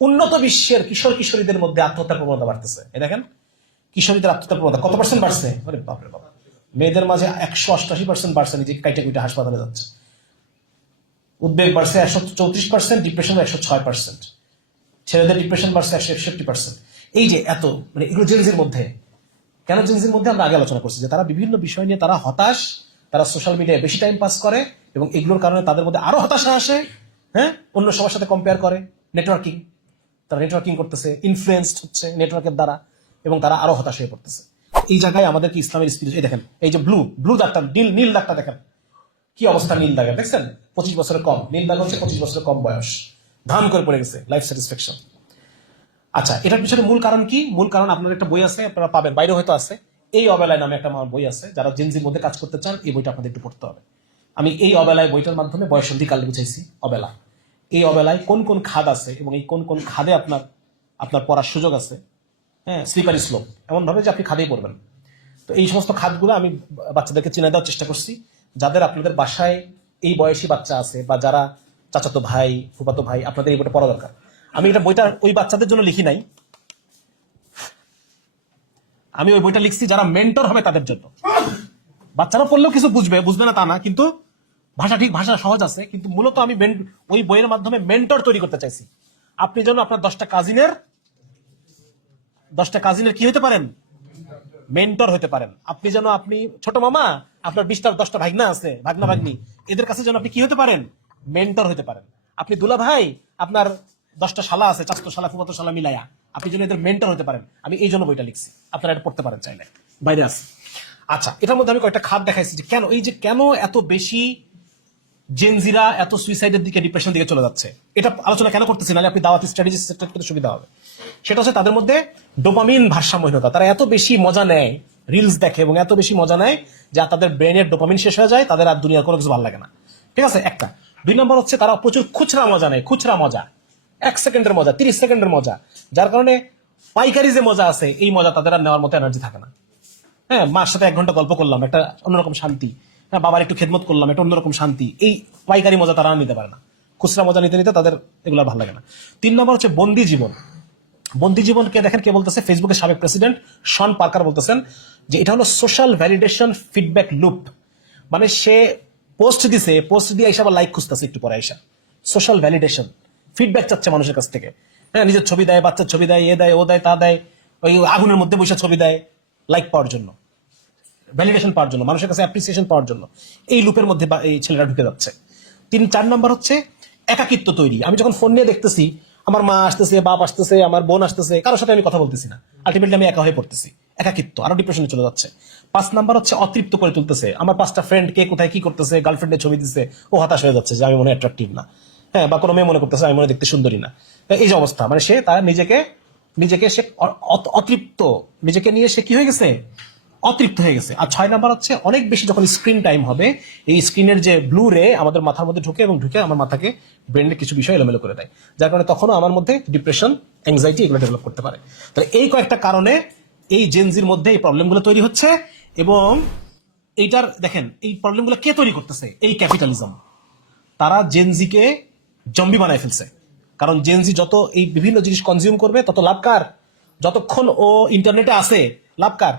উন্নত বিশ্বের কিশোর কিশোরীদের মধ্যে আত্মহত্যার প্রবণতা বাড়তেছে। এই দেখেন, কিশোরীদের আত্মহত্যার প্রবণতা কত পার্সেন্ট বাড়ছে? আরে বাপরে বাপ! মেয়েদের মাঝে 188% বাড়ছে, নিজেকে কাইটা কুইটা হাসপাতালে যাচ্ছে। উদ্বেগ বাড়ছে 134%, ডিপ্রেশন 106%, ছেলেদের ডিপ্রেশন বাড়ছে 161%। এই যে এত মানে এগুলো জেনজির মধ্যে। কেন জেনজির মধ্যে? আমরা আগে আলোচনা করছি যে তারা বিভিন্ন বিষয় নিয়ে তারা হতাশ, তারা সোশ্যাল মিডিয়ায় বেশি টাইম পাস করে, এবং এগুলোর কারণে তাদের মধ্যে আরো হতাশা আসে। হ্যাঁ, অন্য সবার সাথে কম্পেয়ার করে, নেটওয়ার্কিং, তারা নেটওয়ার্কিং করতেছে, ইনফ্লুয়েন্সড হচ্ছে নেটওয়ার্কের দ্বারা, এবং তারা আরো হতাশ হয়ে পড়তেছে। এই জায়গায় আমাদেরকে ইসলামের স্পিরিট, এই দেখেন, এই যে ব্লু দাগটা, নীল দাগটা দেখেন কি অবস্থা। নীল দাগের দেখছেন 25 বছরের কম, নীল দাগ হচ্ছে 25 বছরের কম বয়স, ধান করে পড়ে গেছে লাইফ স্যাটিসফ্যাকশন। আচ্ছা, এটার পিছনে মূল কারণ কি? মূল কারণ আপনার একটা বই আছে, আপনারা পাবেন, বাইরে হয়তো আছে, এই অবেলায় নামে একটা আমার বই আছে। যারা জেনজির মধ্যে কাজ করতে চান, এই বইটা আপনাদের একটু পড়তে হবে। আমি এই অবেলায় বইটার মাধ্যমে বয়সন্ধিকাল বুঝাইছি। অবেলা, এই অবেলায় কোন কোন খাদ আছে এবং এই কোন কোন খাদে আপনার পড়ার সুযোগ আছে। হ্যাঁ, স্লিপারি স্লোপ, এমন ভাবে যে আপনি খাদেই পড়বেন। তো এই সমস্ত খাতগুলো আমি বাচ্চাদেরকে চিনে দেওয়ার চেষ্টা করছি। যাদের আপনাদের বাসায় এই বয়সী বাচ্চা আছে, বা যারা চাচাতো ভাই, ফুফাতো ভাই, আপনাদের এই বইটা পড়া দরকার। আমি এটা বইটা ওই বাচ্চাদের জন্য লিখি নাই, আমি ওই বইটা লিখছি যারা মেন্টর হবে তাদের জন্য। বাচ্চারা পড়লেও কিছু বুঝবে না তা না, কিন্তু ভাষা সহজ আছে, কিন্তু মূলত আমি ওই বইয়ের মাধ্যমে মেন্টর তৈরি করতে চাইছি। আপনি যেন আপনার 10টা কাজিনের কি হতে পারেন? মেন্টর হতে পারেন। আপনি যেন আপনি ছোট মামা, আপনার 10টা ভাগনা আছে, ভাগনা ভাগ্নি, এদের কাছে যেন আপনি কি হতে পারেন? মেন্টর হতে পারেন। আপনি দুলা ভাই, আপনার 10টা শালা আছে, চাচতো শালা, ফুফাতো শালা মিলাইয়া, আপনি যেন এদের মেন্টর হতে পারেন। আমি এই জন্য বইটা লিখছি, আপনারা এটা পড়তে পারেন চাইলে, বাইরে আছে। আচ্ছা, এটার মধ্যে আমি কয়েকটা খাত দেখাইছি যে কেন এত বেশি জেনজিরা এত সুইসাইডের দিকে, ডিপ্রেশন দিকে চলে যাচ্ছে। এটা আলোচনা কেন করতেছি না, আপনি দাওয়াতি স্ট্র্যাটেজি সেট করতে সুবিধা হবে। সেটা হচ্ছে তাদের মধ্যে ডোপামিন ভারসাম্যহীনতা। তারা এত বেশি মজা নেয়, রিলস দেখে, এবং এত বেশি মজা নেয় যা তাদের ব্রেনের ডোপামিন শেষ হয়ে যায়, তাদের আর দুনিয়ার কোনো কিছু ভালো লাগে না। ঠিক আছে, একটা। 2 নম্বর হচ্ছে তারা প্রচুর খুচরা মজা নেয়, খুচরা মজা, 1 সেকেন্ডের মজা, 30 সেকেন্ডের মজা, যার কারণে পাইকারি যে মজা আছে, এই মজা তাদের আর নেওয়ার মতো এনার্জি থাকে না। হ্যাঁ, মার সাথে 1 ঘন্টা গল্প করলাম, একটা অন্যরকম শান্তি। হ্যাঁ, বাবার একটু খেদমত করলাম, একটা অন্যরকম শান্তি। এই পাইকারি মজা তারা নিতে পারে না, খুচরা মজা নিতে তাদের এগুলো ভালো লাগে না। 3 নম্বর হচ্ছে বন্দি জীবন। বন্দি জীবনকে দেখেন কে বলতেছে? ফেসবুকের সাবেক প্রেসিডেন্ট শন পার্কার বলতেছেন যে এটা হলো সোশ্যাল ভ্যালিডেশন ফিডব্যাক লুপ। মানে সে পোস্ট দিয়ে আইসা আবার লাইক খুঁজতেছে, একটু পরে আইসা সোশ্যাল ভ্যালিডেশন ফিডব্যাক চাচ্ছে মানুষের কাছ থেকে। হ্যাঁ, নিজের ছবি দেয়, বাচ্চার ছবি দেয়, এ দেয়, ও দেয়, তা দেয়, ওই আগুনের মধ্যে বসে ছবি দেয়, লাইক পাওয়ার জন্য, ভ্যালিডেশন পাওয়ার জন্য, মানুষের কাছে অ্যাপ্রিসিয়েশন পাওয়ার জন্য। এই লুপের মধ্যে এই ছেলেরা ঢুকে যাচ্ছে। 4 নম্বর হচ্ছে একাকিত্ব তৈরি। আমি যখন ফোন নিয়ে দেখতেছি, আমার মা আসতেছে, বাপ আসতেছে, আমার বোন আসতেছে, কারোর সাথে আমি কথা বলতেছি না, আলটিমেটলি আমি একা হয়ে পড়তেছি, একাকিত্ব, আরো ডিপ্রেশনে চলে যাচ্ছে। 5 নাম্বার হচ্ছে অতৃপ্ত করে তুলতেছে। আমার 5টা ফ্রেন্ড কে কোথায় কি করতেছে, গার্লফ্রেন্ডের ছবি দিচ্ছে, ও হতাশ হয়ে যাচ্ছে যে আমি মনে অ্যাট্রাকটিভ না। হ্যাঁ, বা কোনো মেয়ে মনে করতেছে আমি মনে দেখতে সুন্দরী না। এই যে অবস্থা, মানে সে তার নিজেকে সে অতৃপ্ত, নিজেকে নিয়ে সে কি হয়ে গেছে? অতৃপ্ত হয়ে গেছে। আর 6 নাম্বার হচ্ছে অনেক বেশি যখন স্ক্রিন টাইম হবে, এই স্ক্রিনের যে ব্লু রে আমাদের মাথার মধ্যে ঢুকে আমার মাথাকে, ব্রেনের কিছু বিষয় এলোমেলো করে দেয়, যার কারণে তখনও আমার মধ্যে ডিপ্রেশন, অ্যাংজাইটি এগুলো ডেভেলপ করতে পারে। তাহলে এই কয়েকটা কারণে এই জেনজির মধ্যে এই প্রবলেমগুলো তৈরি হচ্ছে। এবং এইটার দেখেন, এই প্রবলেমগুলো কে তৈরি করতেছে? এই ক্যাপিটালিজম। তারা জেনজিকে জম্বি বানায় ফেলছে। কারণ জেনজি যত এই বিভিন্ন জিনিস কনজিউম করবে, তত লাভ কার? যতক্ষণ ও ইন্টারনেটে আছে, লাভ কার?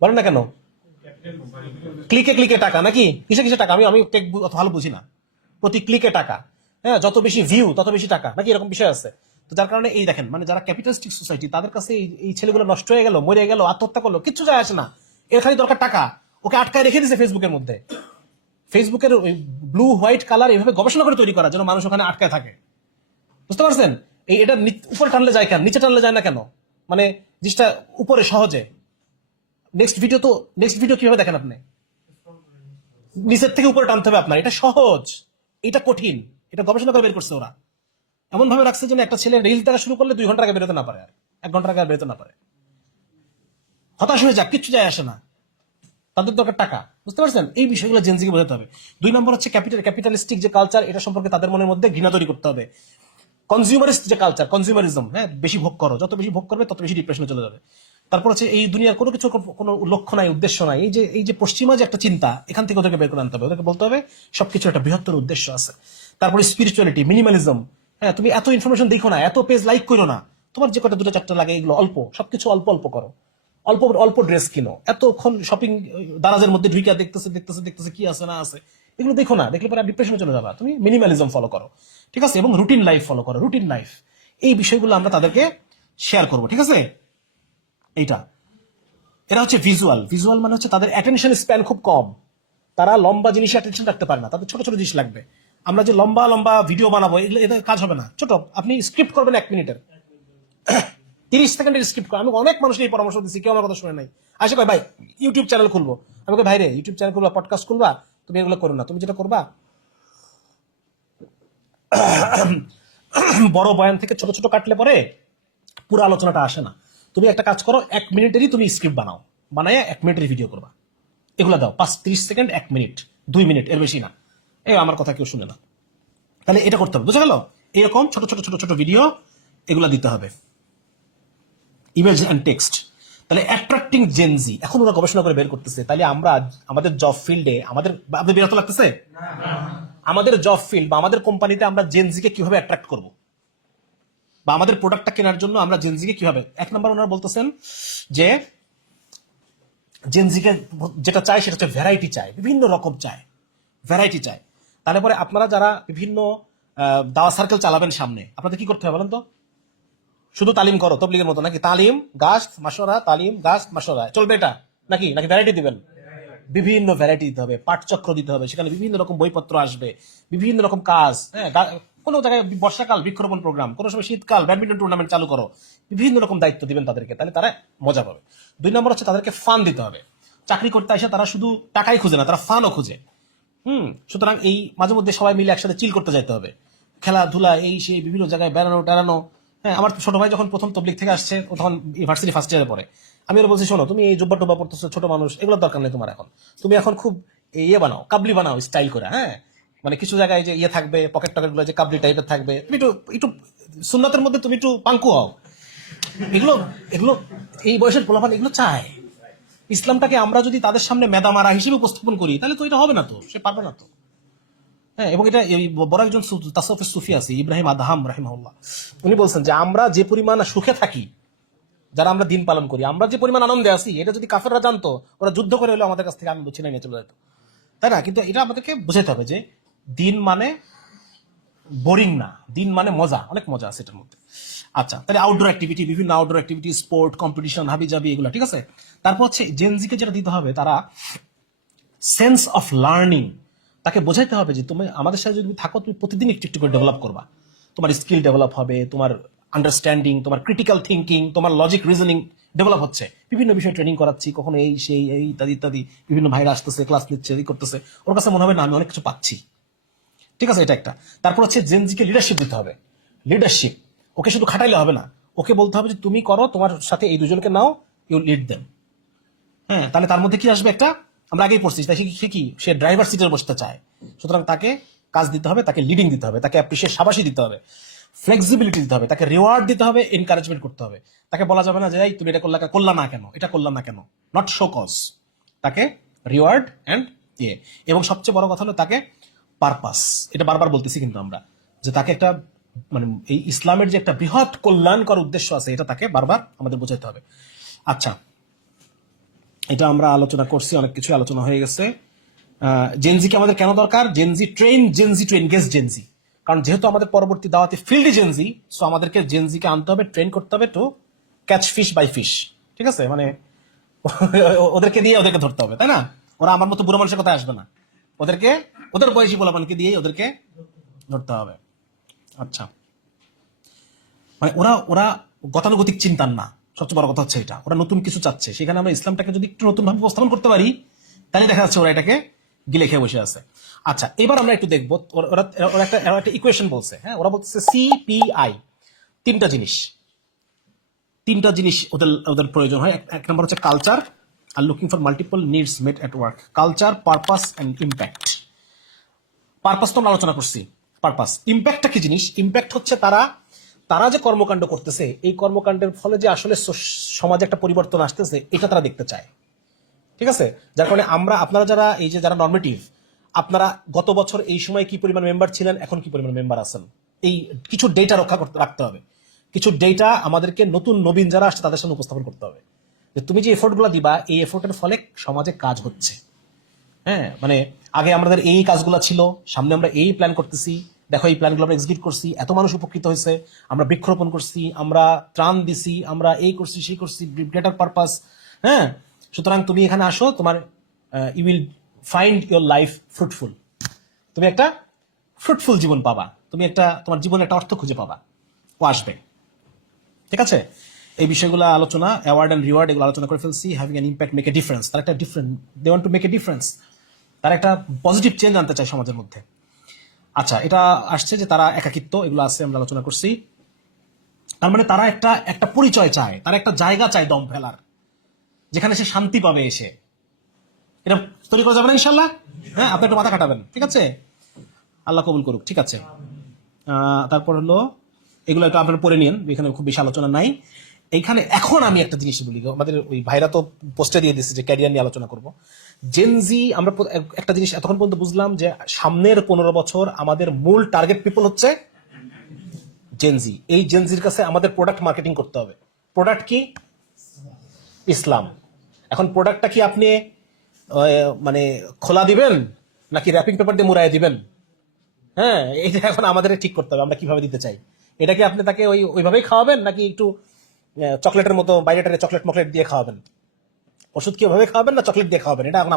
বলেন না কেন? ক্লিকে টাকা, নাকি কিসে টাকা? আমি টেক অত ভালো বুঝি না। প্রতি ক্লিকে টাকা। হ্যাঁ, যত বেশি ভিউ তত বেশি টাকা, নাকি এরকম বিষয় আছে? তো যার কারণে এই দেখেন, মানে যারা ক্যাপিটালিস্টিক সোসাইটি, তাদের কাছে এই ছেলেগুলো নষ্ট হয়ে গেল, মরে গেল, আত্মহত্যা করলো, কিচ্ছু যায় আসে না। এর খালি দরকার টাকা। ওকে আটকায় রেখে দিয়েছে ফেসবুকের মধ্যে। ফেসবুকের ব্লু হোয়াইট কালার এইভাবে গবেষণা করে তৈরি করা, যেন মানুষ ওখানে আটকায় থাকে। বুঝতে পারছেন? এটা উপরে টানলে যায় কেন, নিচে টানলে যায় না কেন? মানে জিনিসটা উপরে সহজে। নেক্সট ভিডিও কিভাবে দেখেন আপনি? নিচের থেকে উপরে টানতে হবে আপনার। এটা সহজ, এটা কঠিন, এটা গবেষণা করে বের করছে ওরা। এমন ভাবে রাখছে যেন একটা ছেলে রিলস দেখা শুরু করলে 2 ঘন্টা আগে বেরোতে না পারে, আর 1 ঘন্টা আগে বেরোতে না পারে। হতাশ হয়ে যাক, কিচ্ছু যায় আসে না, তাদের দরকার টাকা। বুঝতে পারছেন? এই বিষয়গুলো জেনজিকে বোঝাতে হবে। 2 নম্বর হচ্ছে ক্যাপিটালিস্টিক যে কালচার, এটা সম্পর্কে তাদের মনের মধ্যে ঘৃণা তৈরি করতে হবে। কনজিউমারিস্ট যে কালচার, কনজিউমারিজম, হ্যাঁ, বেশি ভোগ করো, যত বেশি ভোগ করবে তত বেশি ডিপ্রেশনে চলে যাবে। তারপর হচ্ছে এই দুনিয়ার কোনো কিছু, কোনো লক্ষ্য নাই, উদ্দেশ্য নাই। এই যে পশ্চিমা যে একটা চিন্তা, এখান থেকে ওদেরকে বের করে আনতে হবে। ওদেরকে বলতে হবে সবকিছু একটা বৃহত্তর উদ্দেশ্য আছে। তারপরে স্পিরিচুয়ালিটি, মিনিমালিজম, হ্যাঁ, তুমি এত ইনফরমেশন দেখো না, এত পেজ লাইক করো না, তোমার যে কটা 2টা 4টা লাগে এগুলো অল্প, সবকিছু অল্প অল্প করো, অল্প অল্প ড্রেস কিনো, এতক্ষণ শপিং দারাজের মধ্যে ঢুকিয়া দেখতেছে দেখতেছে দেখতেছে কি আছে না আছে, এগুলো দেখো না, দেখলে পরে ডিপ্রেশনে চলে যাবা। তুমি মিনিমালিজম ফলো করো, ঠিক আছে, এবং রুটিন লাইফ ফলো করো, রুটিন লাইফ। এই বিষয়গুলো আমরা তাদেরকে শেয়ার করবো, ঠিক আছে। এইটা, এরা হচ্ছে ভিজুয়াল। ভিজুয়াল মানে হচ্ছে তাদের অ্যাটেনশন স্প্যান খুব কম, তারা লম্বা জিনিসে অ্যাটেনশন রাখতে পারে না, তাদের ছোট ছোট জিনিস লাগবে। আমরা যে লম্বা লম্বা ভিডিও বানাবো, এগুলো এদের কাজ হবে না। ছোট, আপনি স্ক্রিপ্ট করবেন 1 মিনিটের, 30 সেকেন্ডের স্ক্রিপ্ট করে। আমি অনেক মানুষের এই পরামর্শ দিচ্ছি, কেউ আমার কথা শুনে নাই। আসে কয় ভাই ইউটিউব চ্যানেল খুলবো, আমি কই ভাই রে, ইউটিউব চ্যানেল খুলবা, পডকাস্ট খুলবা, তুমি এগুলো করো না। তুমি যেটা করবা, বড় বয়ান থেকে ছোট ছোট কাটলে পরে পুরো আলোচনাটা আসে না। তুমি একটা কাজ করো, 1 মিনিটেরই তুমি স্ক্রিপ্ট বানাও, বানায় 1 মিনিটের ভিডিও করবা, এগুলো দাও, 30 সেকেন্ড, 1 মিনিট, 2 মিনিট, এর বেশি না। এই আমার কথা কেউ শুনে না, তাহলে এটা করতে হবে, বুঝা গেল? এরকম ছোট ছোট ছোট ছোট ভিডিও এগুলা দিতে হবে, ইমেজ অ্যান্ড টেক্সট। তাহলে অ্যাট্রাক্টিং জেনজি, এখন ওরা গবেষণা করে বের করতেছে। তাহলে আমরা আমাদের জব ফিল্ডে, আপনাদের বিরক্ত লাগতেছে? আমাদের জব ফিল্ড বা আমাদের কোম্পানিতে আমরা জেনজিকে কিভাবে অ্যাট্রাক্ট করব, বা আমাদের প্রোডাক্টটা কেনার জন্য আমরা জেনজিকে কিভাবে, 1 নম্বর ওনারা বলতেছেন যে জেনজিকে যেটা চায় সেটা হচ্ছে ভ্যারাইটি চায়, বিভিন্ন রকম চায়, ভ্যারাইটি চায়। তাহলে পরে আপনারা যারা বিভিন্ন দাওয়া সার্কেল চালাবেন সামনে, আপনাদের কি করতে হবে বলেন তো? শুধু তালিম করো তবলিগের মতো নাকি? তালিম গাস্ত মাশওয়ারা, তালিম গাস্ত মাশওয়ারা, চলবে এটা নাকি? নাকি ভ্যারাইটি দিবেন? বিভিন্ন ভ্যারাইটি দিতে হবে, পাঠচক্র দিতে হবে, সেখানে বিভিন্ন রকম বইপত্র আসবে, বিভিন্ন রকম কাজ, হ্যাঁ, কোনো জায়গায় বর্ষাকাল বৃক্ষরোপণ প্রোগ্রাম, কোনো সময় শীতকাল ব্যাডমিন্টন টুর্নামেন্ট চালু করো, বিভিন্ন রকম দায়িত্ব দিবেন তাদেরকে, তাহলে তারা মজা পাবে। 2 নম্বর হচ্ছে তাদেরকে ফান দিতে হবে। চাকরি করতে আসে তারা শুধু টাকাই খুঁজে না, তারা ফানও খুঁজে। সুতরাং এই মাঝে মধ্যে সবাই মিলে একসাথে চিল করতে যেতে হবে, খেলাধুলা, এই সেই বিভিন্ন জায়গায় বেড়ানো টেড়ানো। হ্যাঁ, আমার ছোট ভাই যখন প্রথম তবলিগ থেকে আসছে, ও তখন ইউনিভার্সিটি ফার্স্ট ইয়ারে পড়ে, আমি ওরা বলছি, শোনো তুমি এই জুব্বা টুব্বা পড়তেছো, ছোট মানুষ, এগুলোর দরকার নেই তোমার এখন। তুমি এখন খুব ইয়ে বানাও, কাবলি বানাও স্টাইল করে, হ্যাঁ, মানে কিছু জায়গায় যে ইয়ে থাকবে, পকেট টকেট গুলো যে কাবলি টাইপের থাকবে, তুমি একটু একটু সুন্নাতের মধ্যে তুমি একটু পাঙ্কু হও। এগুলো এগুলো এই বয়সের পোলাপান এগুলো চায়। ইসলামটাকে আমরা যদি তাদের সামনে মেদামারা হিসেবে উপস্থাপন করি, তাহলে তো এটা হবে না, তো সে পারবে না তো। হ্যাঁ, এবং এটা বড় একজন তাসাউফের সুফি আছে, ইব্রাহিম আদহাম রাহিমাহুল্লাহ, উনি বলছেন যে আমরা যে পরিমাণ সুখে থাকি, যারা আমরা দিন পালন করি, আমরা যে পরিমাণ আনন্দে আছি, এটা যদি কাফেররা জানতো, ওরা যুদ্ধ করে হলেও আমাদের কাছ থেকে আনন্দ ছিনে নিয়ে চলে যেত, তাই না? কিন্তু এটা আমাদেরকে বোঝাতে হবে যে দিন মানে বোরিং না, দিন মানে মজা, অনেক মজা আছে এটার মধ্যে। আচ্ছা, তাহলে আউটডোর অ্যাক্টিভিটি, বিভিন্ন আউটডোর অ্যাক্টিভিটি, স্পোর্ট, কম্পিটিশন, হাবি জাবি, এগুলো ঠিক আছে। তারপর হচ্ছে জেনজিকে যেটা দিতে হবে, তারা সেন্স অফ লার্নিং, তাকে বোঝাইতে হবে যে তুমি আমাদের সাথে যদি থাকো, তুমি প্রতিদিন একটু একটু করে ডেভেলপ করবা, তোমার স্কিল ডেভেলপ হবে, তোমার আন্ডারস্ট্যান্ডিং, তোমার ক্রিটিক্যাল থিঙ্কিং, তোমার লজিক রিজনিং ডেভেলপ হচ্ছে। বিভিন্ন বিষয়ে ট্রেনিং করাচ্ছি, কখনো এই সেই এই ইত্যাদি ইত্যাদি, বিভিন্ন ভাইরা আসতেছে, ক্লাস নিচ্ছে, এই করতেছে, ওর কাছে মনে হবে না আমি অনেক কিছু পাচ্ছি, ঠিক আছে, এটা একটা। তারপর হচ্ছে জেনজিকে লিডারশিপ দিতে হবে, লিডারশিপ, ওকে শুধু খাটাইলে হবে না, ওকে বলতে হবে যে তুমি করো, তোমার সাথে এই দুজনকে নাও, ইউ লিড দেম। হ্যাঁ, তাহলে তার মধ্যে কি আসবে? একটা, আমরা আগেই পড়ছি, তাই সে কি, সে ড্রাইভার সিটে বসতে চায়, সুতরাং তাকে কাজ দিতে হবে, তাকে লিডিং দিতে হবে, তাকে অ্যাপ্রিসিয়েট, শাবাশি দিতে হবে, ফ্লেক্সিবিলিটি দিতে হবে, তাকে রিওয়ার্ড দিতে হবে, এনকারেজমেন্ট করতে হবে। তাকে বলা যাবে না যে এই তুমি এটা করলা না কেন, এটা করলাম না কেন, নট শো কজ, তাকে রিওয়ার্ড অ্যান্ড ইয়ে। এবং সবচেয়ে বড় কথা হলো তাকে পারপাস, এটা বারবার বলতেছি কিন্তু আমরা, যে তাকে একটা মানে এই ইসলামের যে একটা বৃহৎ কল্যাণকর উদ্দেশ্য আছে, এটা তাকে বারবার আমাদের বোঝাতে হবে। আচ্ছা, এটা আমরা আলোচনা করছি, অনেক কিছু আলোচনা হয়ে গেছে। জেনজিকে আমাদের কেন দরকার? জেনজি টু এনগেজ জেনজি, কারণ যেহেতু আমাদের পরবর্তী দাওয়াতে ফিল্ডই জেনজি, সো আমাদেরকে জেনজিকে আনতে হবে, ট্রেন করতে হবে to catch fish by fish, ঠিক আছে, মানে ওদেরকে দিয়ে ওদেরকে ধরতে হবে, তাই না? ওরা আমার মতো বুড়ো মানুষের কথা আসবে না, ওদেরকে ওদের বয়সী পোলাপানকে দিয়ে ওদেরকে ধরতে হবে। আচ্ছা, মানে ওরা ওরা গতানুগতিক চিন্তার না, সবচেয়ে বড় কথা হচ্ছে এটা, ওরা নতুন কিছু চাচ্ছে। সেখানে আমরা ইসলামটাকে যদি একটু নতুন ভাবে উপস্থাপন করতে পারি, তাহলে দেখা যাচ্ছে ওরা এটাকে গিলে খেয়ে বসে আছে। আচ্ছা, এবার আমরা একটু দেখবো ওরা ওরা একটা ইকুয়েশন বলছে। হ্যাঁ, ওরা বলছে সিপিআই, তিনটা জিনিস ওদের ওদের প্রয়োজন হয়। এক নম্বর হচ্ছে কালচার, আর looking for multiple needs met at work. Culture, purpose and impact. Purpose তো আমরা আলোচনা করছি। পারপাস, ইম্প্যাক্টটা কি জিনিস? ইম্প্যাক্ট হচ্ছে তারা যে কর্মকাণ্ড করতেছে, এই কর্মকাণ্ডের ফলে যে আসলে সমাজে একটা পরিবর্তন আসতেছে, এটা তারা দেখতে চায়। ঠিক আছে? যার কারণে আপনারা যারা এই যে যারা নর্মেটিভ, আপনারা গত বছর এই সময় কি পরিমাণ মেম্বার ছিলেন, এখন কি পরিমাণ মেম্বার আছেন, এই কিছু ডেটা রাখতে হবে। কিছু ডেটা আমাদেরকে নতুন নবীন যারা আসছে তাদের সামনে উপস্থাপন করতে হবে, যে তুমি যে এফোর্টগুলো দিবা, এই এফোর্টের ফলে সমাজে কাজ হচ্ছে। হ্যাঁ, মানে আগে আমাদের এই কাজগুলো ছিল, সামনে আমরা এই প্ল্যান করতেছি, দেখো এই প্ল্যানগুলো আমরা এক্সিকিউট করছি, এত মানুষ উপকৃত হয়েছে, আমরা বৃক্ষরোপণ করছি, আমরা ত্রাণ দিছি, আমরা এই করছি সেই করছি, গ্রেটার পারপাস। হ্যাঁ, সুতরাং তুমি এখানে আসো, তোমার you will find your life fruitful. তুমি একটা ফ্রুটফুল জীবন পাবা, তুমি তোমার জীবনে একটা অর্থ খুঁজে পাবা, ও আসবে। ঠিক আছে? এই বিষয়গুলো আলোচনা, অ্যাওয়ার্ড অ্যান্ড রিওয়ার্ড, এগুলো আলোচনা করে ফেলছি। Having an impact, make a difference. তারা একটা different, they want to make a difference, তারা একটা পজিটিভ চেঞ্জ আনতে চায় সমাজের মধ্যে। আচ্ছা, এটা আসছে যে তারা একাকিত্ব, এগুলো আছে, আমরা আলোচনা করছি। তার মানে তারা একটা পরিচয় চায়, তারা একটা জায়গা চায় দম ফেলার, যেখানে সে শান্তি পাবে এসে। এটা তৈরি করা যাবে না ইনশাল্লাহ? হ্যাঁ, আপনি একটু মাথা কাটাবেন। ঠিক আছে? আল্লাহ কবুল করুক। ঠিক আছে, তারপর হলো এগুলো একটু আপনারা পড়ে নিন, এখানে খুব বেশি আলোচনা নাই এইখানে। এখন আমি একটা জিনিস বলি, আমাদের ওই ভাইরা তো পোস্টে দিয়ে দিচ্ছে যে ক্যারিয়ার নিয়ে আলোচনা করব। জেনজি, আমরা একটা জিনিস এতক্ষণ পর্যন্ত বুঝলাম যে সামনের 15 বছর আমাদের মূল টার্গেট পিপল হচ্ছে জেনজি। এই জেনজির কাছে আমাদের প্রোডাক্ট মার্কেটিং করতে হবে। প্রোডাক্ট কি? ইসলাম। এখন প্রোডাক্টটা কি আপনি মানে খোলা দিবেন নাকি র্যাপিং পেপার দিয়ে মুড়াই দিবেন? হ্যাঁ, এইটা এখন আমাদের ঠিক করতে হবে, আমরা কিভাবে দিতে চাই। এটা কি আপনি তাকে ওইভাবেই খাওয়াবেন, নাকি একটু চকলেটের মতো বাইরে চকলেট মকলেট দিয়ে খাওয়াবেন? ওষুধ কি ওইভাবে খাওয়াবেন না চকলেট দিয়ে খাওয়াবেন? এটা এখন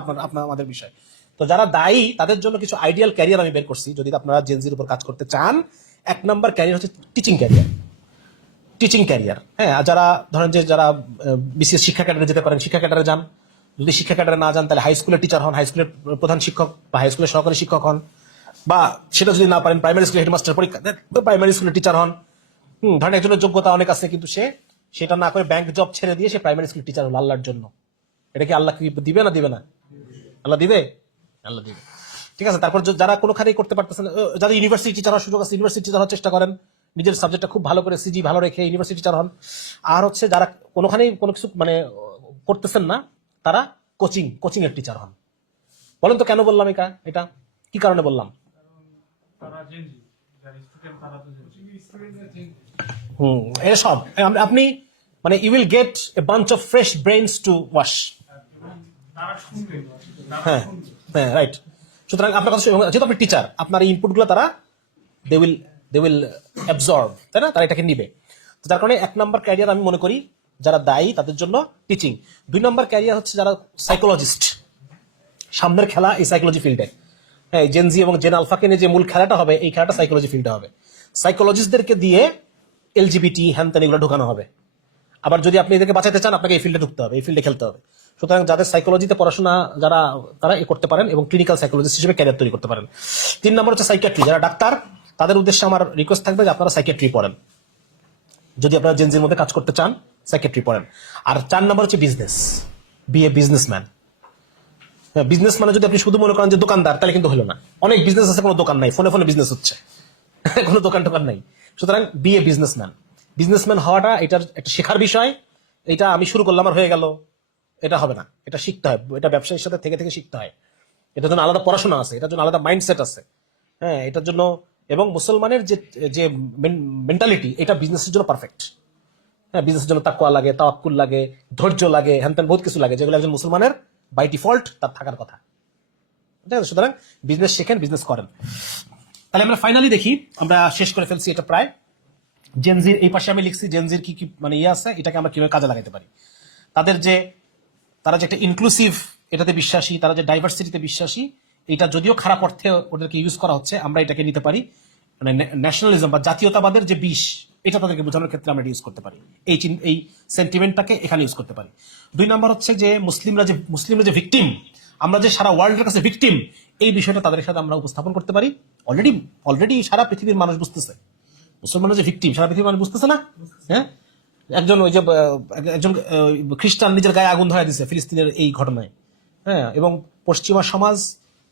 আমাদের বিষয়। তো যারা দায়ী তাদের জন্য কিছু আইডিয়াল ক্যারিয়ার আমি বের করছি, যদি আপনারা জেনজির উপর কাজ করতে চান। 1 নম্বর ক্যারিয়ার হচ্ছে টিচিং ক্যারিয়ার। হ্যাঁ, আর ধরেন যে যারা বিশেষ শিক্ষা ক্যাডারে যেতে পারেন, শিক্ষা ক্যাডারে যান। যদি শিক্ষা ক্যাডারে না যান, তাহলে হাই স্কুলের টিচার হন, হাই স্কুলের প্রধান শিক্ষক বা হাই স্কুলের সহকারী শিক্ষক হন, বা সেটা যদি না পারেন প্রাইমারি স্কুলের হেডমাস্টার পরীক্ষা প্রাইমারি স্কুলের টিচার হন। ধরেন একজনের যোগ্যতা অনেক আছে, কিন্তু সেটা না করে ব্যাংক জব ছেড়ে দিয়ে সে প্রাইমারি স্কুল টিচার হলো আল্লাহর জন্য। এটা কি আল্লাহ দিবে না দিবে না? আল্লাহ দিবে, আল্লাহ দিবে। ঠিক আছে? তারপর যারা কোনোখানেই করতে পারতেছেন, যারা ইউনিভার্সিটি টিচার হওয়ার সুযোগ আছে, ইউনিভার্সিটি টিচার হওয়ার চেষ্টা করেন, নিজের সাবজেক্টটা খুব ভালো করে সিজি ভালো রেখে ইউনিভার্সিটি টিচার হন। আর হচ্ছে যারা কোনোখানেই কোনো কিছু মানে করতেছেন না, তারা কোচিং এর টিচার হন। বলেন তো কেন বললাম এটা কি কারণে বললাম? এটা সব আপনি মানে you will get a bunch of fresh brains to wash. হ্যাঁ, হ্যাঁ, রাইট। সুতরাং আপনার কথা যেহেতু আপনি টিচার, আপনার এই ইনপুটগুলো তারা দে উইল অ্যাবজর্ব, তাই না? তারা এটাকে নিবে। তো যার কারণে 1 নম্বর ক্যারিয়ার আমি মনে করি যারা দায়ী তাদের জন্য টিচিং। 2 নম্বর ক্যারিয়ার হচ্ছে যারা সাইকোলজিস্ট। সামনের খেলা এই সাইকোলজি ফিল্ডে। হ্যাঁ, জেনজি এবং জেন আলফাকে নিয়ে যে মূল খেলাটা হবে, এই খেলাটা সাইকোলজি ফিল্ডে হবে। সাইকোলজিস্টদেরকে দিয়ে এলজিবিটি হ্যান এগুলো ঢোকানো হবে। আবার যদি আপনি এদেরকে বাঁচাতে চান, আপনাকে এই ফিল্ডে ঢুকতে হবে, এই ফিল্ডে খেলতে হবে। সুতরাং যাদের সাইকোলজিতে পড়াশোনা তারা করতে পারেন এবং ক্লিনিক্যাল সাইকোলজিস্ট হিসেবে ক্যারিয়ার তৈরি করতে পারেন। 3 নম্বর হচ্ছে সাইকিয়াট্রি, যারা ডাক্তার, তাদের উদ্দেশ্যে আমার রিকোয়েস্ট থাকবে যে আপনারা সাইকিয়াট্রি পড়েন। যদি আপনারা জেনজির মধ্যে কাজ করতে চান, সাইকিয়াট্রি পড়েন। আর 4 নম্বর হচ্ছে business, be a businessman. Business মানে যদি আপনি শুধু মনে করেন যে দোকানদার, তাহলে কিন্তু হলো না। অনেক বিজনেস আছে, কোনো দোকান নাই, ফোনে বিজনেস হচ্ছে, কোনো দোকান টোকান নাই। সুতরাং বি এ বিজনেসম্যান হওয়াটা এটার একটা শেখার বিষয়। এটা আমি শুরু করলাম আর হয়ে গেল, এটা হবে না। এটা শিখতে হয়, এটা ব্যবসায়ীর সাথে থেকে শিখতে হয়। এটার জন্য আলাদা পড়াশোনা আছে, এটার জন্য আলাদা মাইন্ডসেট আছে। হ্যাঁ, এটার জন্য এবং মুসলমানের যে মেন্টালিটি, এটা বিজনেসের জন্য পারফেক্ট। হ্যাঁ, বিজনেসের জন্য তাকওয়া লাগে, তাওয়াক্কুল লাগে, ধৈর্য লাগে, হ্যান বহুত কিছু লাগে, যেগুলো একজন মুসলমানের বাই ডিফল্ট তার থাকার কথা। ঠিক আছে? সুতরাং বিজনেস শেখেন, বিজনেস করেন। তাহলে আমরা ফাইনালি দেখি, আমরা শেষ করে ফেলছি এটা প্রায়। জেনজির এই পাশে আমি লিখছি জেনজির কি মানে আছে, এটাকে আমরা কিভাবে কাজে লাগাতে পারি। তারা যে একটা ইনক্লুসিভ এটাতে বিশ্বাসী, তারা যে ডাইভার্সিটিতে বিশ্বাসী, এটা যদিও খারাপ অর্থে ওদেরকে ইউজ করা হচ্ছে, আমরা এটাকে নিতে পারি মানে ন্যাশনালিজম বা জাতীয়তাবাদের যে বিষ, এটা তাদেরকে বোঝানোর ক্ষেত্রে আমরা ইউজ করতে পারি। এই সেন্টিমেন্টটাকে এখানে ইউজ করতে পারি। 2 নম্বর হচ্ছে যে মুসলিমরা যে ভিকটিম, আমরা যে সারা ওয়ার্ল্ডের কাছে ভিকটিম, এই বিষয়টা তাদের সাথে আমরা উপস্থাপন করতে পারি। অলরেডি সারা পৃথিবীর মানুষ বুঝতেছে মুসলমানের যে ভিকটিম, সারা পৃথিবীর মানুষ বুঝতেছে না? হ্যাঁ, একজন ওই যে একজন খ্রিস্টান নিজের গায়ে আগুন ধরায় দিছে ফিলিস্তিনের এই ঘটনায়। হ্যাঁ, এবং পশ্চিমা সমাজ,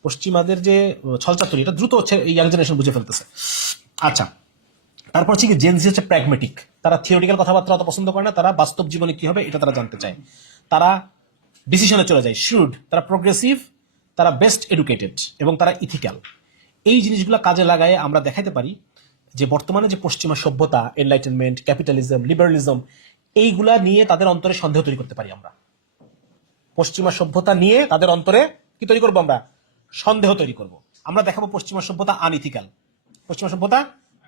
পশ্চিমাদের যে ছলচাতুরি, এটা দ্রুত হচ্ছে এই ইয়াং জেনারেশন বুঝে ফেলতেছে। আচ্ছা, তারপর হচ্ছে কি জেনজি হচ্ছে প্র্যাগমেটিক। তারা থিওরিটিক্যাল কথাবার্তা অত পছন্দ করে না, তারা বাস্তব জীবনে কি হবে এটা তারা জানতে চায়। তারা ডিসিশনে চলে যায়, শ্রুড, তারা প্রোগ্রেসিভ, তারা বেস্ট এডুকেটেড এবং তারা ইথিক্যাল। এই জিনিসগুলো কাজে লাগায় আমরা দেখাতে পারি যে বর্তমানে যে পশ্চিমা সভ্যতা, এনলাইটেনমেন্ট, ক্যাপিটালিজম, লিবারালিজম, এইগুলা নিয়ে তাদের অন্তরে সন্দেহ তৈরি করতে পারি আমরা। পশ্চিমা সভ্যতা নিয়ে তাদের অন্তরে কি তৈরি করবো আমরা? সন্দেহ তৈরি করব। আমরা দেখাবো পশ্চিমা সভ্যতা আনইথিক্যাল, পশ্চিমা সভ্যতা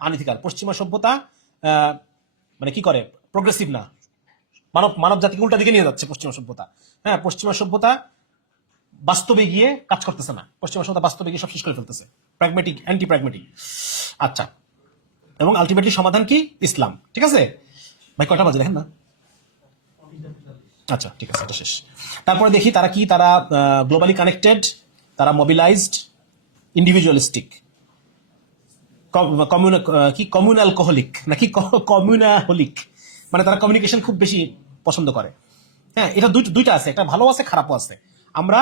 আনইথিক্যাল, পশ্চিমা সভ্যতা মানে কি করে, প্রোগ্রেসিভ না, মানব জাতিকে উল্টা দিকে নিয়ে যাচ্ছে পশ্চিমা সভ্যতা। হ্যাঁ, পশ্চিমা সভ্যতা বাস্তবে গিয়ে কাজ করতেছে না, পশ্চিমা সভ্যতা বাস্তবে গিয়ে সব শেষ করে ফেলতেছে, প্র্যাগমেটিক, অ্যান্টি প্র্যাগমেটিক। আচ্ছা, এবং আলটিমেটলি সমাধান কি? ইসলাম। ঠিক আছে ভাই, কয়টা বাজে দেখেন না? আচ্ছা ঠিক আছে, এটা শেষ। তারপরে দেখি তারা কি, তারা গ্লোবালি কানেক্টেড, তারা মোবিলাইজড, ইন্ডিভিজুয়ালিস্টিক, কি কমিউনালকোহলিক নাকি কমিউনাহলিক, মানে তারা কমিউনিকেশন খুব বেশি পছন্দ করে। হ্যাঁ, এটা দুইটা আছে, একটা ভালো আছে খারাপও আছে। আমরা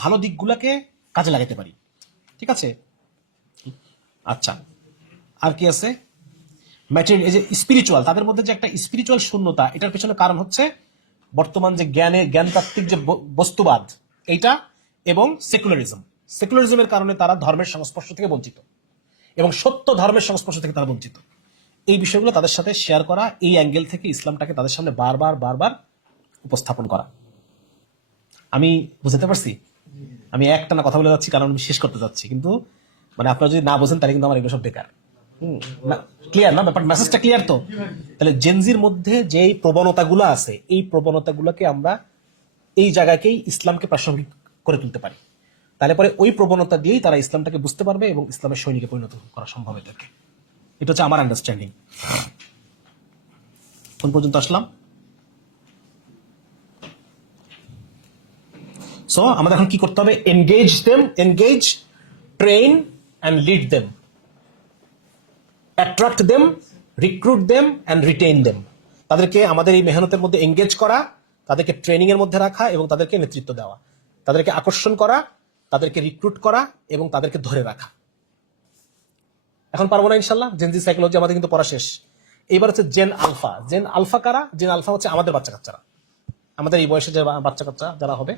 ভালো দিকগুলোকে কাজে লাগাতে পারি। ঠিক আছে। আচ্ছা, আর কি আছে? ম্যাটেরিয়াল, এই যে স্পিরিচুয়াল, তাদের মধ্যে যে একটা স্পিরিচুয়াল শূন্যতা, এটার পেছনে কারণ হচ্ছে বর্তমান যে জ্ঞানতাত্ত্বিক যে বস্তুবাদ এইটা, এবং সেকুলারিজমের কারণে তারা ধর্মের সংস্পর্শ থেকে বঞ্চিত, এবং সত্য ধর্মের সংস্পর্শ থেকে তারা বঞ্চিত। এই বিষয়গুলো তাদের সাথে শেয়ার করা, এই অ্যাঙ্গেল থেকে ইসলামটাকে তাদের সামনে বারবার উপস্থাপন করা। আমি বুঝতে পারছি? আমি একটানা কথা বলে যাচ্ছি কারণ আমি শেষ করতে যাচ্ছি, কিন্তু মানে আপনারা যদি না বোঝেন তাহলে কিন্তু আমার এগুলো সব বেকার। ক্লিয়ার না ব্যাপার? মেসেজটা ক্লিয়ার তো? তাহলে জেনজির মধ্যে যে প্রবণতাগুলো আছে, এই প্রবণতাগুলোকে আমরা এই জায়গাকেই ইসলামকে প্রাসঙ্গিক করে তুলতে পারি। তাহলে পরে ওই প্রবণতা দিয়েই তারা ইসলামটাকে বুঝতে পারবে এবং ইসলামের সৈনিকে পরিণত করা সম্ভব এদেরকে। এটা হচ্ছে আমার আন্ডারস্ট্যান্ডিং। কোন পর্যন্ত আসলাম? সো আমাদের এখন কি করতে হবে? Engage, train and lead them, attract them, recruit them and retain them. তাদেরকে আমাদের এই মেহনতের মধ্যে এঙ্গেজ করা, তাদেরকে ট্রেনিং এর মধ্যে রাখা এবং তাদেরকে নেতৃত্ব দেওয়া, তাদেরকে আকর্ষণ করা, তাদেরকে রিক্রুট করা এবং তাদেরকে ধরে রাখা। এখন পারবো না ইনশাল্লাহ? জেনজি সাইকোলজি আমাদের কিন্তু পড়া শেষ। এইবার হচ্ছে জেন আলফা। জেন আলফা কারা? জেন আলফা হচ্ছে আমাদের বাচ্চা কাচ্চারা, আমাদের এই বয়সে যে বাচ্চা কাচ্চা যারা হবে